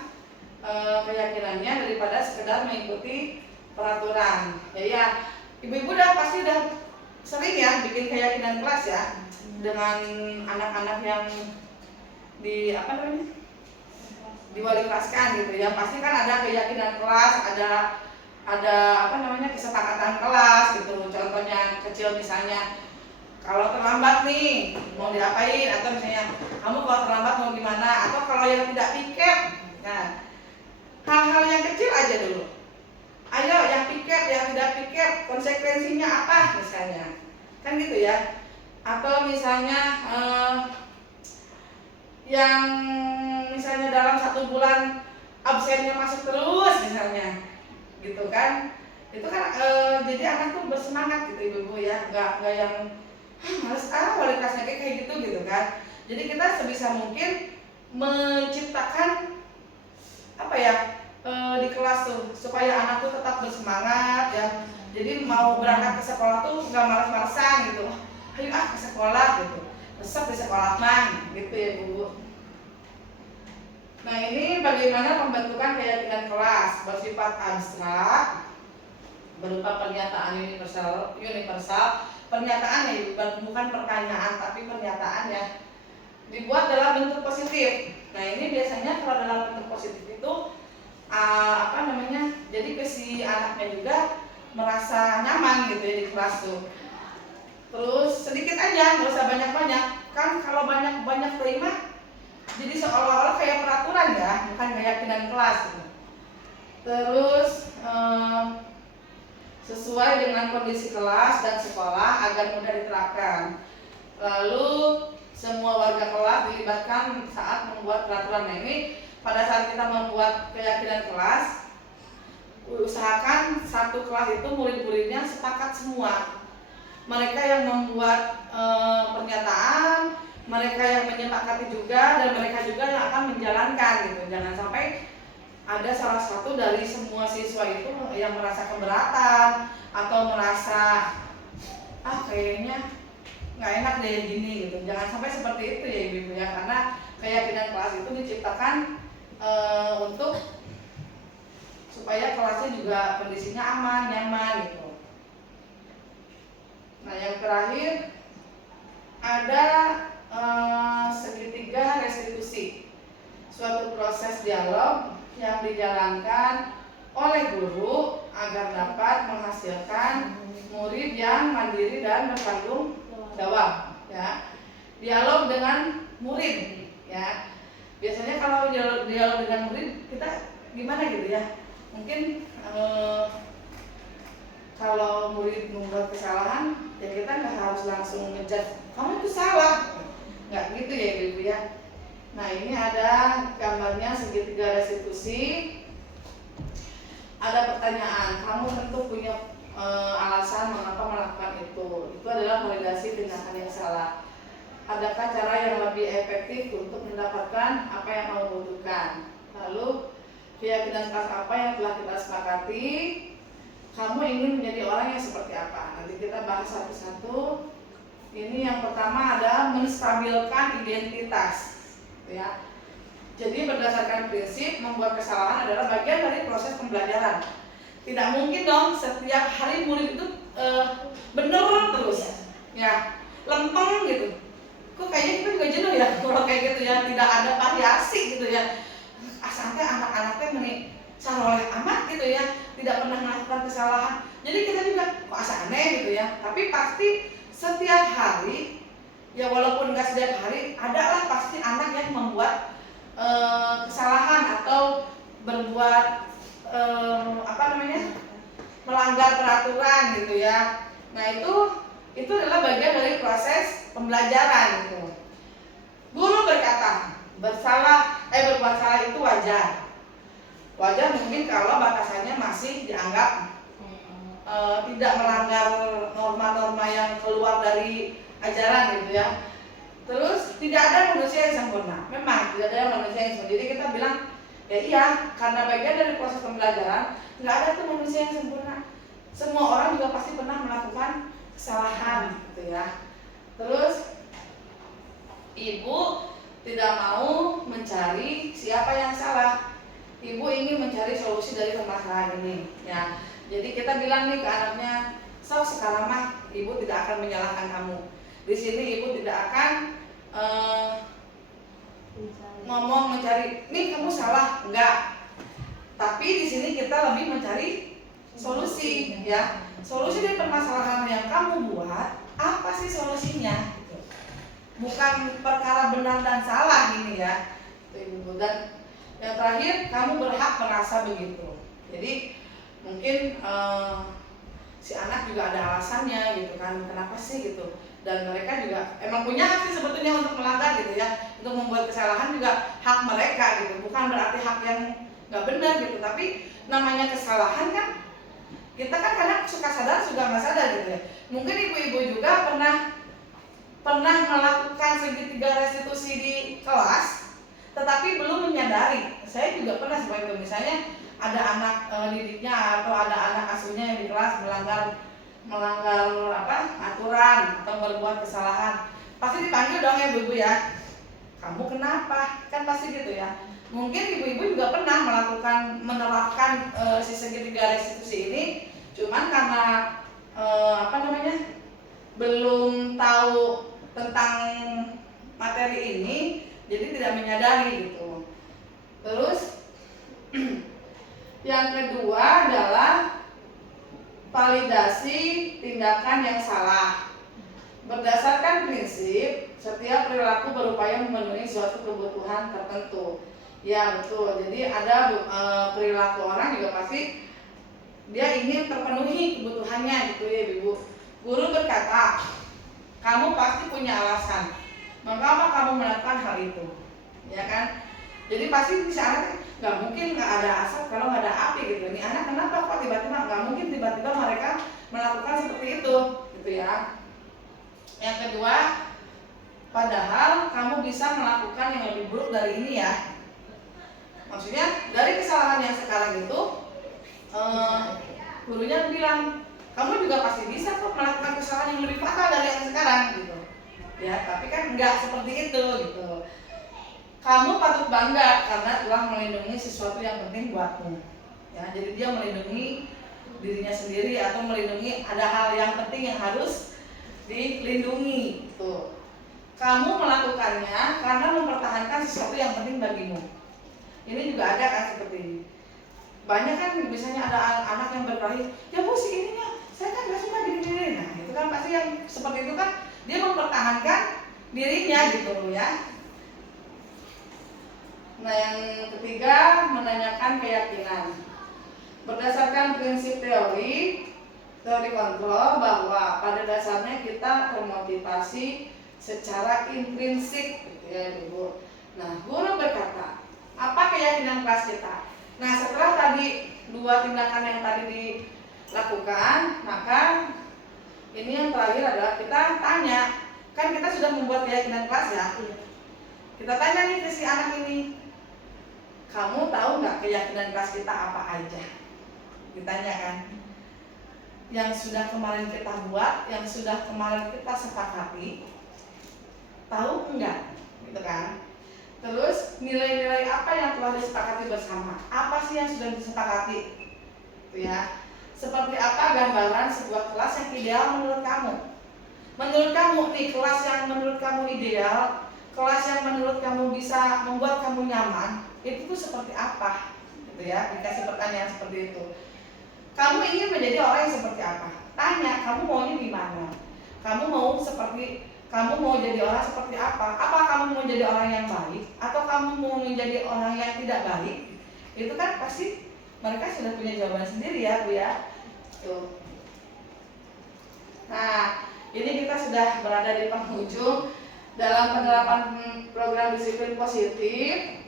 keyakinannya daripada sekedar mengikuti peraturan. Ya, ibu-ibu pasti udah sering ya bikin keyakinan kelas ya dengan anak-anak yang di diwali kelaskan gitu ya. Pasti kan ada keyakinan kelas, ada kesepakatan kelas gitu. Contohnya kecil misalnya kalau terlambat nih mau diapain, atau misalnya kamu kalau terlambat mau gimana, atau kalau yang tidak piket. Nah, hal-hal yang kecil aja dulu. Ayo yang piket, yang tidak piket konsekuensinya apa misalnya, kan gitu ya. Atau misalnya yang misalnya dalam 1 bulan absennya masuk terus misalnya, gitu kan. Itu kan jadi anak tuh bersemangat gitu ibu-ibu ya, nggak yang males wali kelasnya kayak gitu kan. Jadi kita sebisa mungkin menciptakan di kelas tuh supaya anak tuh tetap bersemangat ya. Jadi mau berangkat ke sekolah tuh nggak malas-malasan gitu. Ayo ke sekolah gitu, resep di sekolah gitu ya Bu. Nah ini bagaimana pembentukan keyakinan kelas bersifat abstrak berupa pernyataan universal. Pernyataan ya bukan pertanyaan tapi pernyataan ya, dibuat dalam bentuk positif. Nah ini biasanya kalau dalam bentuk positif itu jadi si anaknya juga merasa nyaman gitu ya di kelas tuh. Terus sedikit aja, nggak usah banyak-banyak. Kan kalau banyak-banyak terima jadi seolah-olah kayak peraturan ya, bukan keyakinan kelas gitu. Terus sesuai dengan kondisi kelas dan sekolah agar mudah diterapkan. Lalu semua warga kelas dilibatkan saat membuat peraturan. Nah ini pada saat kita membuat keyakinan kelas, usahakan satu kelas itu murid-muridnya sepakat semua. Mereka yang membuat pernyataan, mereka yang menyepakati juga, dan mereka juga yang akan menjalankan gitu. Jangan sampai ada salah satu dari semua siswa itu yang merasa keberatan atau merasa kayaknya nggak enak deh gini gitu. Jangan sampai seperti itu ya ibu ya, karena keyakinan kelas itu diciptakan untuk supaya kelasnya juga kondisinya aman, nyaman gitu. Nah yang terakhir ada segitiga restitusi, suatu proses dialog yang dijalankan oleh guru agar dapat menghasilkan murid yang mandiri dan bertanggung jawab ya. dialog dengan murid ya. Biasanya kalau dialog dengan murid kita gimana gitu ya, mungkin kalau murid membuat kesalahan ya kita nggak harus langsung ngejudge kamu itu salah, nggak gitu ya ibu ya. Nah ini ada gambarnya segitiga restitusi. Ada pertanyaan, kamu tentu punya alasan mengapa melakukan itu. Itu adalah validasi tindakan yang salah. Adakah cara yang lebih efektif untuk mendapatkan apa yang kamu butuhkan? Lalu keyakinan keras apa yang telah kita sepakati? Kamu ingin menjadi orang yang seperti apa? Nanti kita bahas satu-satu. Ini yang pertama ada menstabilkan identitas, ya. Jadi berdasarkan prinsip membuat kesalahan adalah bagian dari proses pembelajaran. Tidak mungkin dong setiap hari murid itu bener terus, ya, lempeng gitu. Kok kayaknya kita juga jenuh ya kalau kayak gitu ya, tidak ada variasi gitu ya. Sampai anak-anaknya saroleh amat gitu ya, tidak pernah melakukan kesalahan. Jadi kita juga kok asa aneh gitu ya. Tapi pasti setiap hari, ya walaupun nggak setiap hari, adalah pasti anak yang membuat kesalahan atau berbuat melanggar peraturan gitu ya. Nah itu adalah bagian dari proses pembelajaran gitu. Guru berkata berbuat salah itu wajar. Wajar mungkin kalau batasannya masih dianggap tidak melanggar norma-norma yang keluar dari ajaran gitu ya. Terus tidak ada manusia yang sempurna. Memang tidak ada manusia yang sempurna. Jadi kita bilang ya iya, karena bagian dari proses pembelajaran nggak ada tuh manusia yang sempurna. Semua orang juga pasti pernah melakukan kesalahan gitu ya. Terus ibu tidak mau mencari siapa yang salah. Ibu ingin mencari solusi dari permasalahan ini ya. Jadi kita bilang nih ke anaknya, sekarang mah ibu tidak akan menyalahkan kamu. Di sini ibu tidak akan ngomong mencari, nih kamu salah, enggak. Tapi di sini kita lebih mencari solusi ya. Solusi dari permasalahan yang kamu buat, apa sih solusinya? Bukan perkara benar dan salah ini ya. Dan yang terakhir, kamu berhak merasa begitu. Jadi mungkin si anak juga ada alasannya gitu kan, kenapa sih gitu. Dan mereka juga emang punya hak sih sebetulnya untuk melanggar gitu ya, untuk membuat kesalahan juga hak mereka gitu, bukan berarti hak yang nggak benar gitu. Tapi namanya kesalahan kan, kita kan kadang suka sadar juga nggak sadar gitu ya. Mungkin ibu-ibu juga pernah melakukan segitiga restitusi di kelas, tetapi belum menyadari. Saya juga pernah seperti itu, misalnya ada anak didiknya atau ada anak asuhnya yang di kelas melanggar aturan atau berbuat kesalahan, pasti dipanggil dong ya ibu-ibu ya, kamu kenapa, kan pasti gitu ya. Mungkin ibu-ibu juga pernah menerapkan si segitiga restitusi ini, cuman karena belum tahu tentang materi ini, jadi tidak menyadari gitu. Terus yang kedua adalah validasi tindakan yang salah. Berdasarkan prinsip, setiap perilaku berupaya memenuhi suatu kebutuhan tertentu. Ya betul, jadi ada perilaku orang juga pasti dia ingin terpenuhi kebutuhannya gitu ya ibu. Guru berkata, kamu pasti punya alasan mengapa kamu melakukan hal itu, ya kan? Jadi pasti bisa anak nggak mungkin nggak ada asap kalau nggak ada api gitu. Ini anak kenapa kok tiba-tiba, nggak mungkin tiba-tiba mereka melakukan seperti itu gitu ya. Yang kedua, padahal kamu bisa melakukan yang lebih buruk dari ini ya. Maksudnya dari kesalahan yang sekarang itu gurunya bilang kamu juga pasti bisa kok melakukan kesalahan yang lebih fatal dari yang sekarang gitu ya. Tapi kan nggak seperti itu gitu. Kamu patut bangga karena telah melindungi sesuatu yang penting buatmu ya. Jadi dia melindungi dirinya sendiri atau melindungi ada hal yang penting yang harus dilindungi tuh. Kamu melakukannya karena mempertahankan sesuatu yang penting bagimu. Ini juga ada kan seperti ini. Banyak kan misalnya ada anak yang berkelahi, ya bu si ininya, saya kan gak suka gini-gini. Nah itu kan pasti yang seperti itu kan dia mempertahankan dirinya gitu ya. Nah, yang ketiga menanyakan keyakinan. Berdasarkan prinsip teori kontrol bahwa pada dasarnya kita termotivasi secara intrinsik gitu ya Ibu. Nah, guru berkata, apa keyakinan kelas kita? Nah, setelah tadi dua tindakan yang tadi dilakukan, maka ini yang terakhir adalah kita tanya. Kan kita sudah membuat keyakinan kelas ya. Kita tanya nih ke si anak ini, kamu tahu nggak keyakinan kelas kita apa aja? Ditanya kan. Yang sudah kemarin kita buat, yang sudah kemarin kita sepakati, tahu enggak? Gitu kan. Terus nilai-nilai apa yang telah disepakati bersama? Apa sih yang sudah disepakati? Gitu ya. Seperti apa gambaran sebuah kelas yang ideal menurut kamu? Menurut kamu nih, kelas yang menurut kamu ideal, kelas yang menurut kamu bisa membuat kamu nyaman, itu tuh seperti apa? Gitu ya, dikasih pertanyaan seperti itu. Kamu ingin menjadi orang yang seperti apa? Tanya, kamu maunya gimana? Kamu mau jadi orang seperti apa? Apa kamu mau jadi orang yang baik? Atau kamu mau menjadi orang yang tidak baik? Itu kan pasti mereka sudah punya jawaban sendiri ya Bu ya. Tuh. Nah, ini kita sudah berada di penghujung. Dalam penerapan program disiplin positif,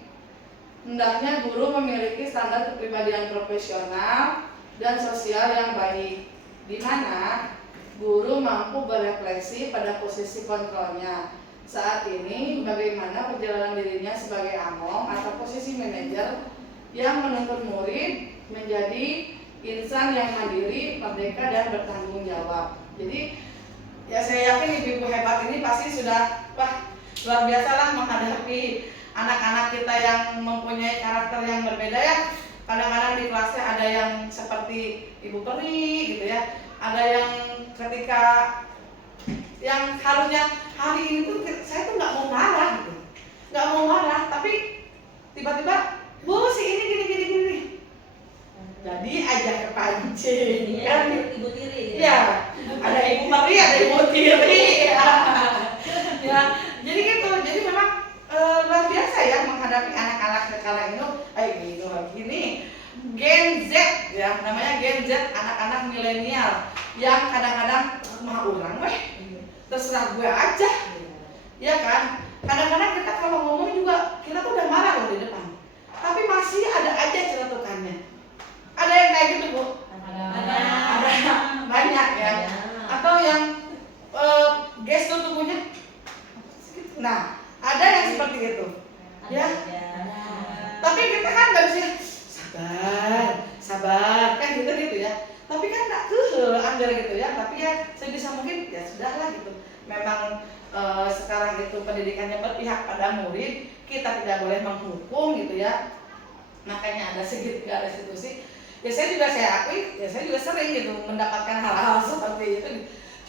hendaknya guru memiliki standar kepribadian profesional dan sosial yang baik, di mana guru mampu berefleksi pada posisi kontrolnya. Saat ini, bagaimana perjalanan dirinya sebagai among atau posisi manajer yang menuntut murid menjadi insan yang mandiri, merdeka, dan bertanggung jawab. Jadi, ya saya yakin ibu-ibu hebat ini pasti sudah luar biasa lah menghadapi anak-anak kita yang mempunyai karakter yang berbeda ya. Kadang-kadang di kelasnya ada yang seperti Ibu Peri gitu ya. Ada yang ketika yang harusnya hari ini tuh saya tuh nggak mau marah gitu, nggak mau marah, tapi tiba-tiba Bu si ini gini. Jadi aja kepancing kan? Ibu tiri. Ya, ada Ibu Peri, ada Ibu Tiri. Ya, jadi gitu. Jadi memang luar biasa ya menghadapi anak-anak sekarang ini Gen Z ya, namanya Gen Z, anak-anak milenial yang kadang-kadang mah orang terserah gue aja. Ya kan? Kadang-kadang kita kalau ngomong juga kita tuh udah marah loh di depan. Tapi masih ada aja celetukannya. Ada yang kayak gitu, Bu? Ada banyak ya. Atau yang gestur tubuhnya. Nah, ada yang seperti itu. Ya. Tapi kita kan nggak bisa sabar kan gitu ya. Tapi kan nggak ambil gitu ya. Tapi ya sebisa mungkin ya sudahlah gitu. Memang sekarang itu pendidikannya berpihak pada murid, kita tidak boleh menghukum gitu ya. Makanya ada segitiga restitusi. Ya saya akui, ya saya juga sering gitu mendapatkan hal-hal seperti itu.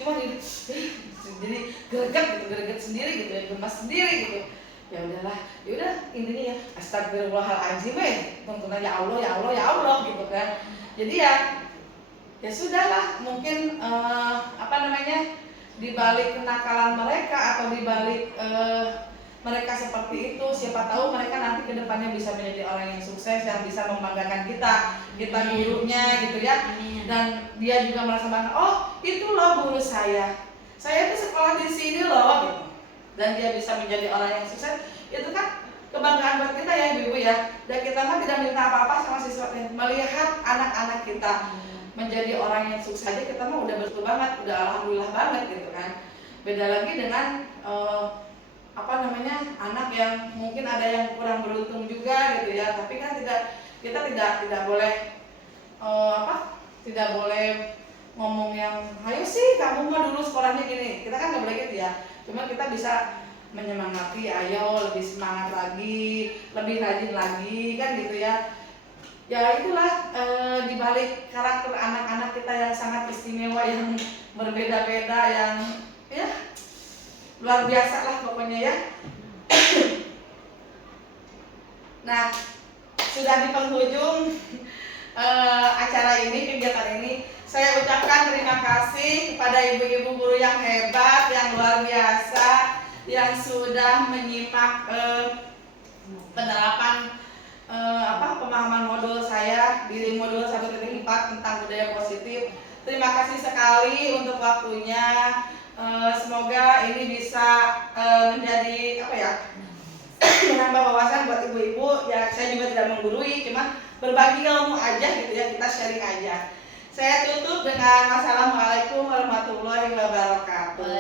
Cuma jadi greget sendiri gitu ya, gemas sendiri gitu. Ya udahlah, intinya ya astagfirullahaladzim tuntunan ya Allah gitu kan. Jadi ya sudahlah, mungkin di balik kenakalan mereka atau di balik mereka seperti itu, siapa tahu mereka nanti ke depannya bisa menjadi orang yang sukses, yang bisa membanggakan kita gurunya gitu ya. Dan dia juga merasa bangga, oh itu loh guru saya tuh sekolah di sini loh gitu. Dan dia bisa menjadi orang yang sukses, itu kan kebanggaan buat kita ya ibu-ibu ya. Dan kita mah tidak minta apa-apa sama siswanya, melihat anak-anak kita menjadi orang yang sukses aja kita mah udah bersyukur banget, udah alhamdulillah banget gitu kan. Beda lagi dengan anak yang mungkin ada yang kurang beruntung juga gitu ya. Tapi kan kita tidak boleh tidak boleh ngomong yang ayo sih kamu mah dulu sekolahnya gini. Kita kan nggak boleh gitu ya. Cuma kita bisa menyemangati, ayo lebih semangat lagi, lebih rajin lagi kan gitu ya. Ya itulah dibalik karakter anak-anak kita yang sangat istimewa, yang berbeda-beda, yang ya luar biasa lah pokoknya ya. Nah, sudah di penghujung acara ini, kegiatan ini, saya ucapkan terima kasih kepada ibu-ibu guru yang hebat, yang luar biasa, yang sudah menyimak penerapan pemahaman modul saya di modul 1.4 tentang budaya positif. Terima kasih sekali untuk waktunya. Semoga ini bisa menjadi menambah wawasan buat ibu-ibu. Ya, saya juga tidak menggurui, cuman berbagi ilmu aja gitu ya, kita sharing aja. Saya tutup dengan wassalamualaikum warahmatullahi wabarakatuh.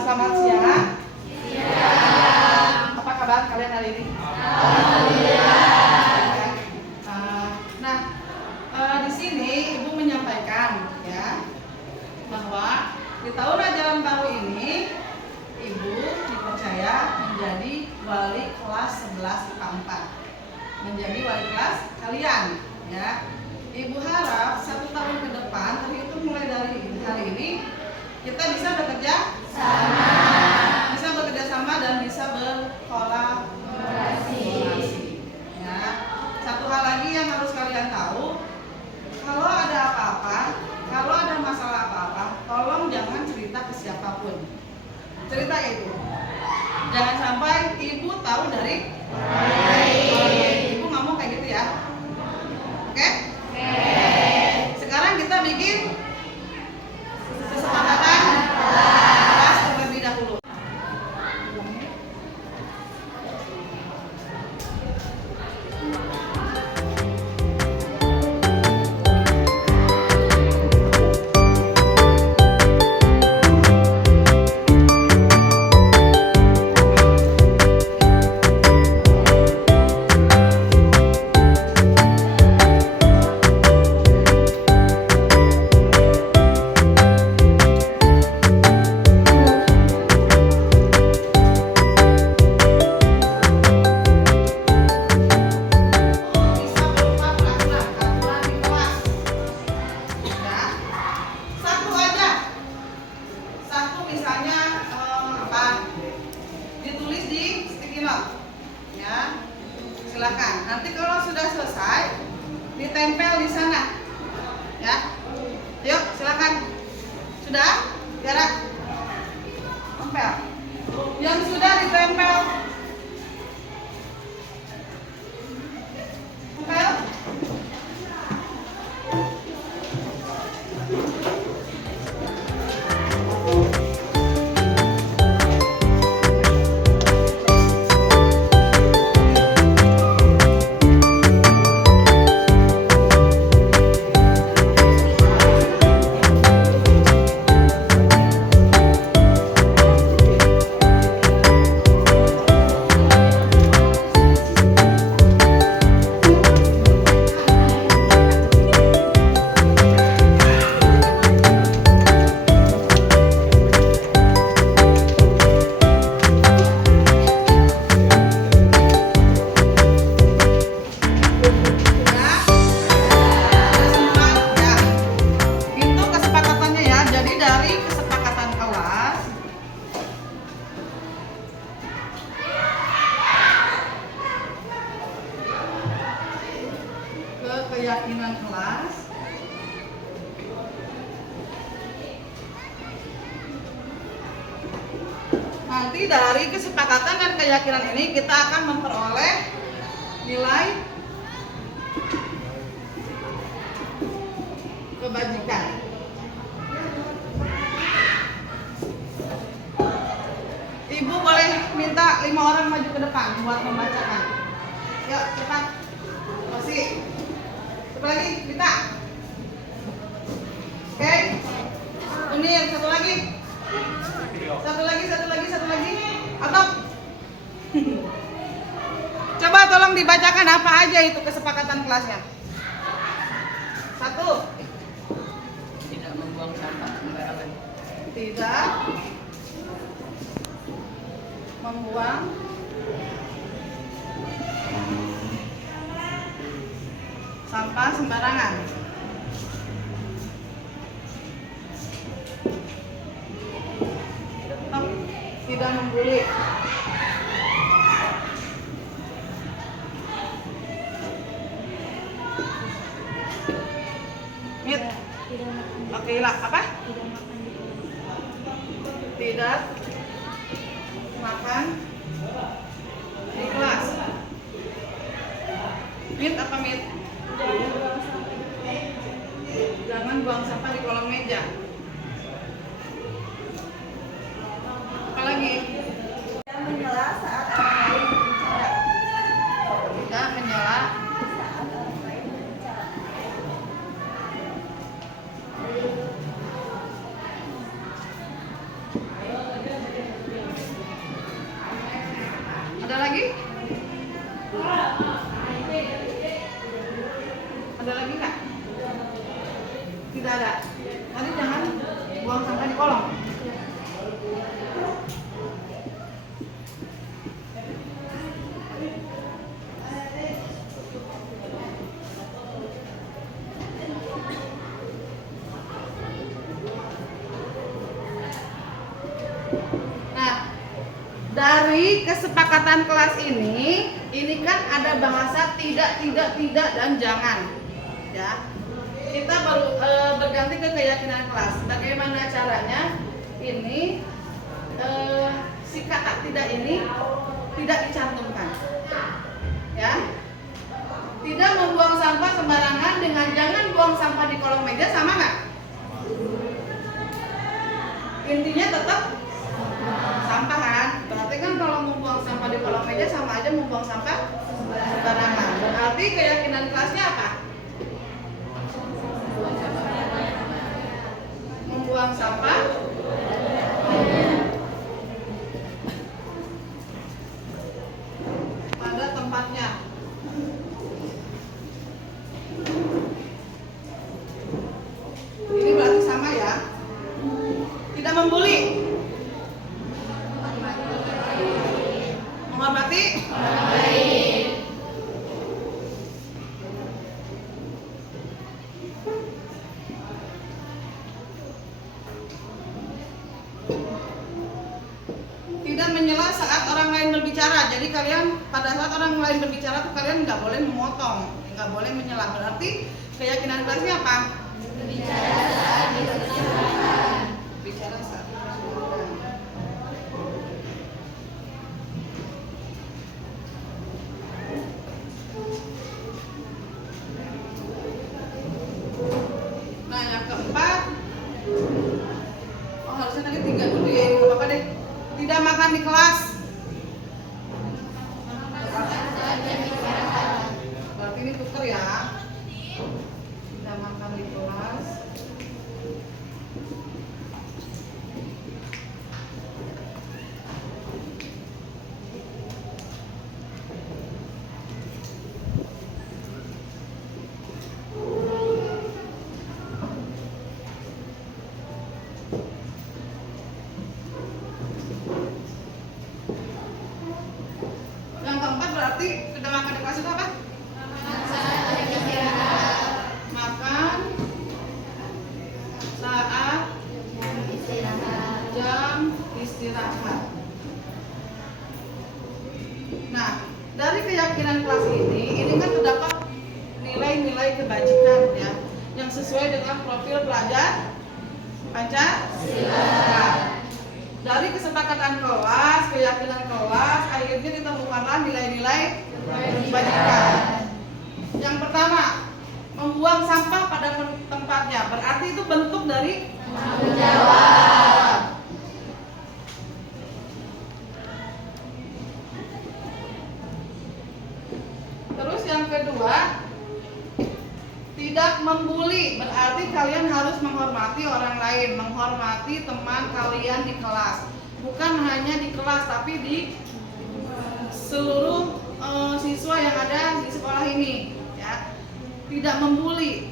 Selamat siang. Apa kabar kalian hari ini? Di sini Ibu menyampaikan ya bahwa di tahun ajaran baru ini Ibu dipercaya menjadi wali kelas 11 IPA 4. Menjadi wali kelas kalian ya. Ibu harap 1 tahun ke depan, terhitung mulai dari hari ini, kita bisa bekerja sama dan bisa berkolaborasi. Ya. Satu hal lagi yang harus kalian tahu, kalau ada apa-apa, kalau ada masalah apa-apa, tolong jangan cerita ke siapapun. Cerita itu, jangan sampai ibu tahu dari ibu ngomong kayak gitu ya. Oke? Sekarang kita bikin kesepakatan kelas terlebih dahulu. Silakan. Nanti kalau sudah selesai ditempel di sana. Ya. Ayo, silakan. Sudah? Tiara. Tempel. Yang sudah ditempel. Tempel. Keyakinan kelas, nanti dari kesepakatan dan keyakinan ini kita akan memperoleh nilai kebajikan. Ibu boleh minta 5 orang maju ke depan buat membacakan. Yuk cepat. Coba lagi, Dita. Oke. Ini satu lagi. Satu lagi. Atau coba tolong dibacakan apa aja itu kesepakatan kelasnya. 1. Tidak membuang sampah sembarangan. Tidak membuang sampah sembarangan. Tidak membuli. Mit. Oke, lah apa? Tidak makan di kelas. Mit apa mit? Jangan buang sampah di kolong meja. Apa lagi? Tidak menyela saat orang lain berbicara. Tidak menyela Saat orang lain berbicara. Ada lagi? Ada lagi nggak? Tidak ada. Tadi jangan buang sampah di kolong. Nah, dari kesepakatan kelas ini kan ada bahasa tidak, dan jangan. Ya, kita baru berganti ke keyakinan kelas. Bagaimana caranya? Ini si kata tidak ini tidak dicantumkan. Ya, tidak membuang sampah sembarangan dengan jangan buang sampah di kolong meja sama nggak? Intinya tetap sampah kan? Berarti kan kalau membuang sampah di kolong meja sama aja membuang sampah sembarangan. Berarti keyakinan kelasnya apa? Membuang sampah pada tempatnya. Ini berarti sama ya. Tidak membuli. Menghormati. Tidak menyela saat orang lain berbicara. Jadi kalian pada saat orang lain berbicara tuh kalian nggak boleh memotong, nggak boleh menyela. Berarti keyakinan kelasnya apa? Bicara saat dipersilakan. Nah, yang keempat, oh harusnya tadi 3 dulu ya, ini nggak apa-apa deh. Tidak makan di kelas. Berarti ini tuker ya. Tidak makan di kelas. Yang keempat berarti tidak makan di kelas itu apa? Makan saat jam istirahat. Nah, dari keyakinan kelas ini kan terdapat nilai-nilai kebajikan ya, yang sesuai dengan profil pelajar Pancasila. Dari kesepakatan kelas, keyakinan kelas, akhirnya ditemukanlah nilai-nilai kebajikan. Yang pertama, membuang sampah pada tempatnya. Berarti itu bentuk dari tanggung jawab. Terus yang kedua, berarti kalian harus menghormati orang lain, menghormati teman kalian di kelas. Bukan hanya di kelas, tapi di seluruh siswa yang ada di sekolah ini, ya. Tidak membuli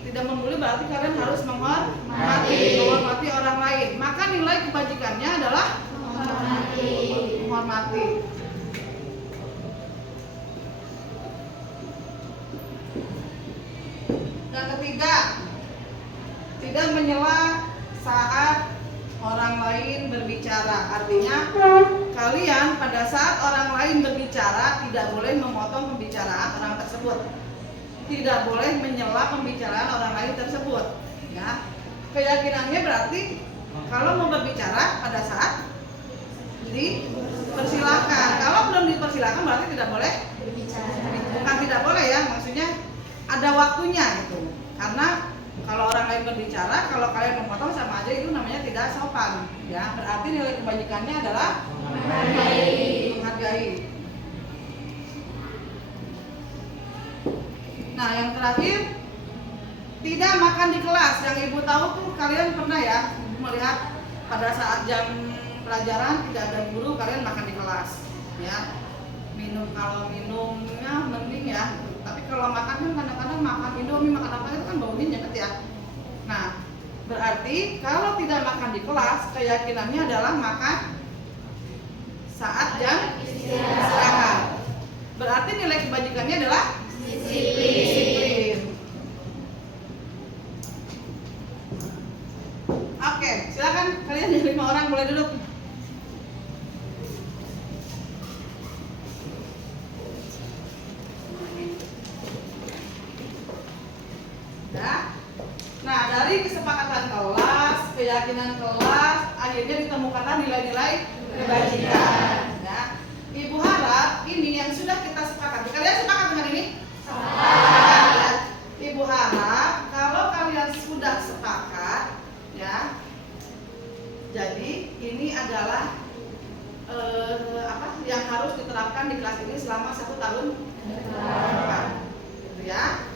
berarti kalian harus menghormati orang lain. Maka nilai kebajikannya adalah menghormati. Yang ketiga, tidak menyela saat orang lain berbicara. Artinya kalian pada saat orang lain berbicara tidak boleh memotong pembicaraan orang tersebut. Tidak boleh menyela pembicaraan orang lain tersebut, ya. Keyakinannya berarti kalau mau berbicara pada saat dipersilakan. Kalau belum dipersilakan berarti tidak boleh berbicara. Bukan tidak boleh ya, maksudnya ada waktunya gitu. Karena kalau orang lain berbicara, kalau kalian memotong sama aja itu namanya tidak sopan, ya. Berarti nilai kebajikannya adalah menghargai. Nah, yang terakhir, tidak makan di kelas. Yang ibu tahu tuh kalian pernah ya melihat pada saat jam pelajaran tidak ada guru, kalian makan di kelas, ya. Kalau minumnya mending ya. Tapi kalau makan kan kadang-kadang makan Indomie, makan apa itu kan baunya nyengat ya. Nah, berarti kalau tidak makan di kelas, keyakinannya adalah makan saat jam istirahat. Berarti nilai kebajikannya adalah disiplin. Oke, silakan kalian yang 5 orang boleh duduk. Nah, dari kesepakatan kelas, keyakinan kelas, akhirnya ditemukanlah nilai-nilai kebajikan. Ya. Ibu harap ini yang sudah kita sepakati. Kalian sepakat dengan ini? Sepakat. Ibu harap kalau kalian sudah sepakat, ya. Jadi ini adalah yang harus diterapkan di kelas ini selama 1 tahun depan. Gitu ya.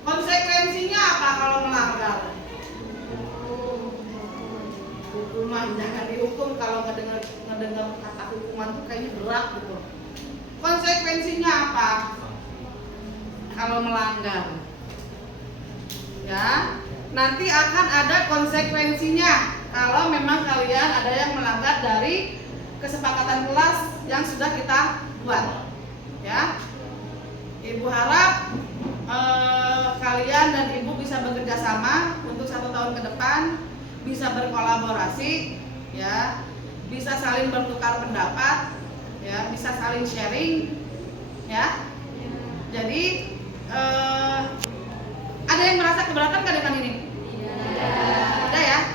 Konsekuensinya apa kalau melanggar? Hukuman, jangan dihukum. Kalau ngedengar kata hukuman tuh kayaknya berat gitu. Konsekuensinya apa kalau melanggar? Ya, nanti akan ada konsekuensinya kalau memang kalian ada yang melanggar dari kesepakatan kelas yang sudah kita buat. Ya, ibu harap kalian dan ibu bisa bekerja sama untuk 1 tahun ke depan, bisa berkolaborasi, ya, bisa saling bertukar pendapat, ya, bisa saling sharing, ya. Jadi ada yang merasa keberatan nggak dengan ini? Tidak ya?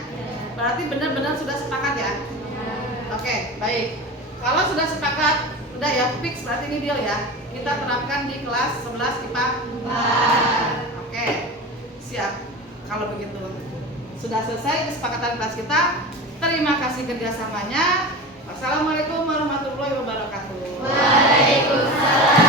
Berarti benar-benar sudah sepakat ya? Oke, baik. Kalau sudah sepakat, udah ya, fix berarti ini deal ya. Kita terapkan di kelas 11 IPA 4. Oke, siap. Kalau begitu sudah selesai kesepakatan kelas kita. Terima kasih kerjasamanya. Wassalamualaikum warahmatullahi wabarakatuh. Waalaikumsalam.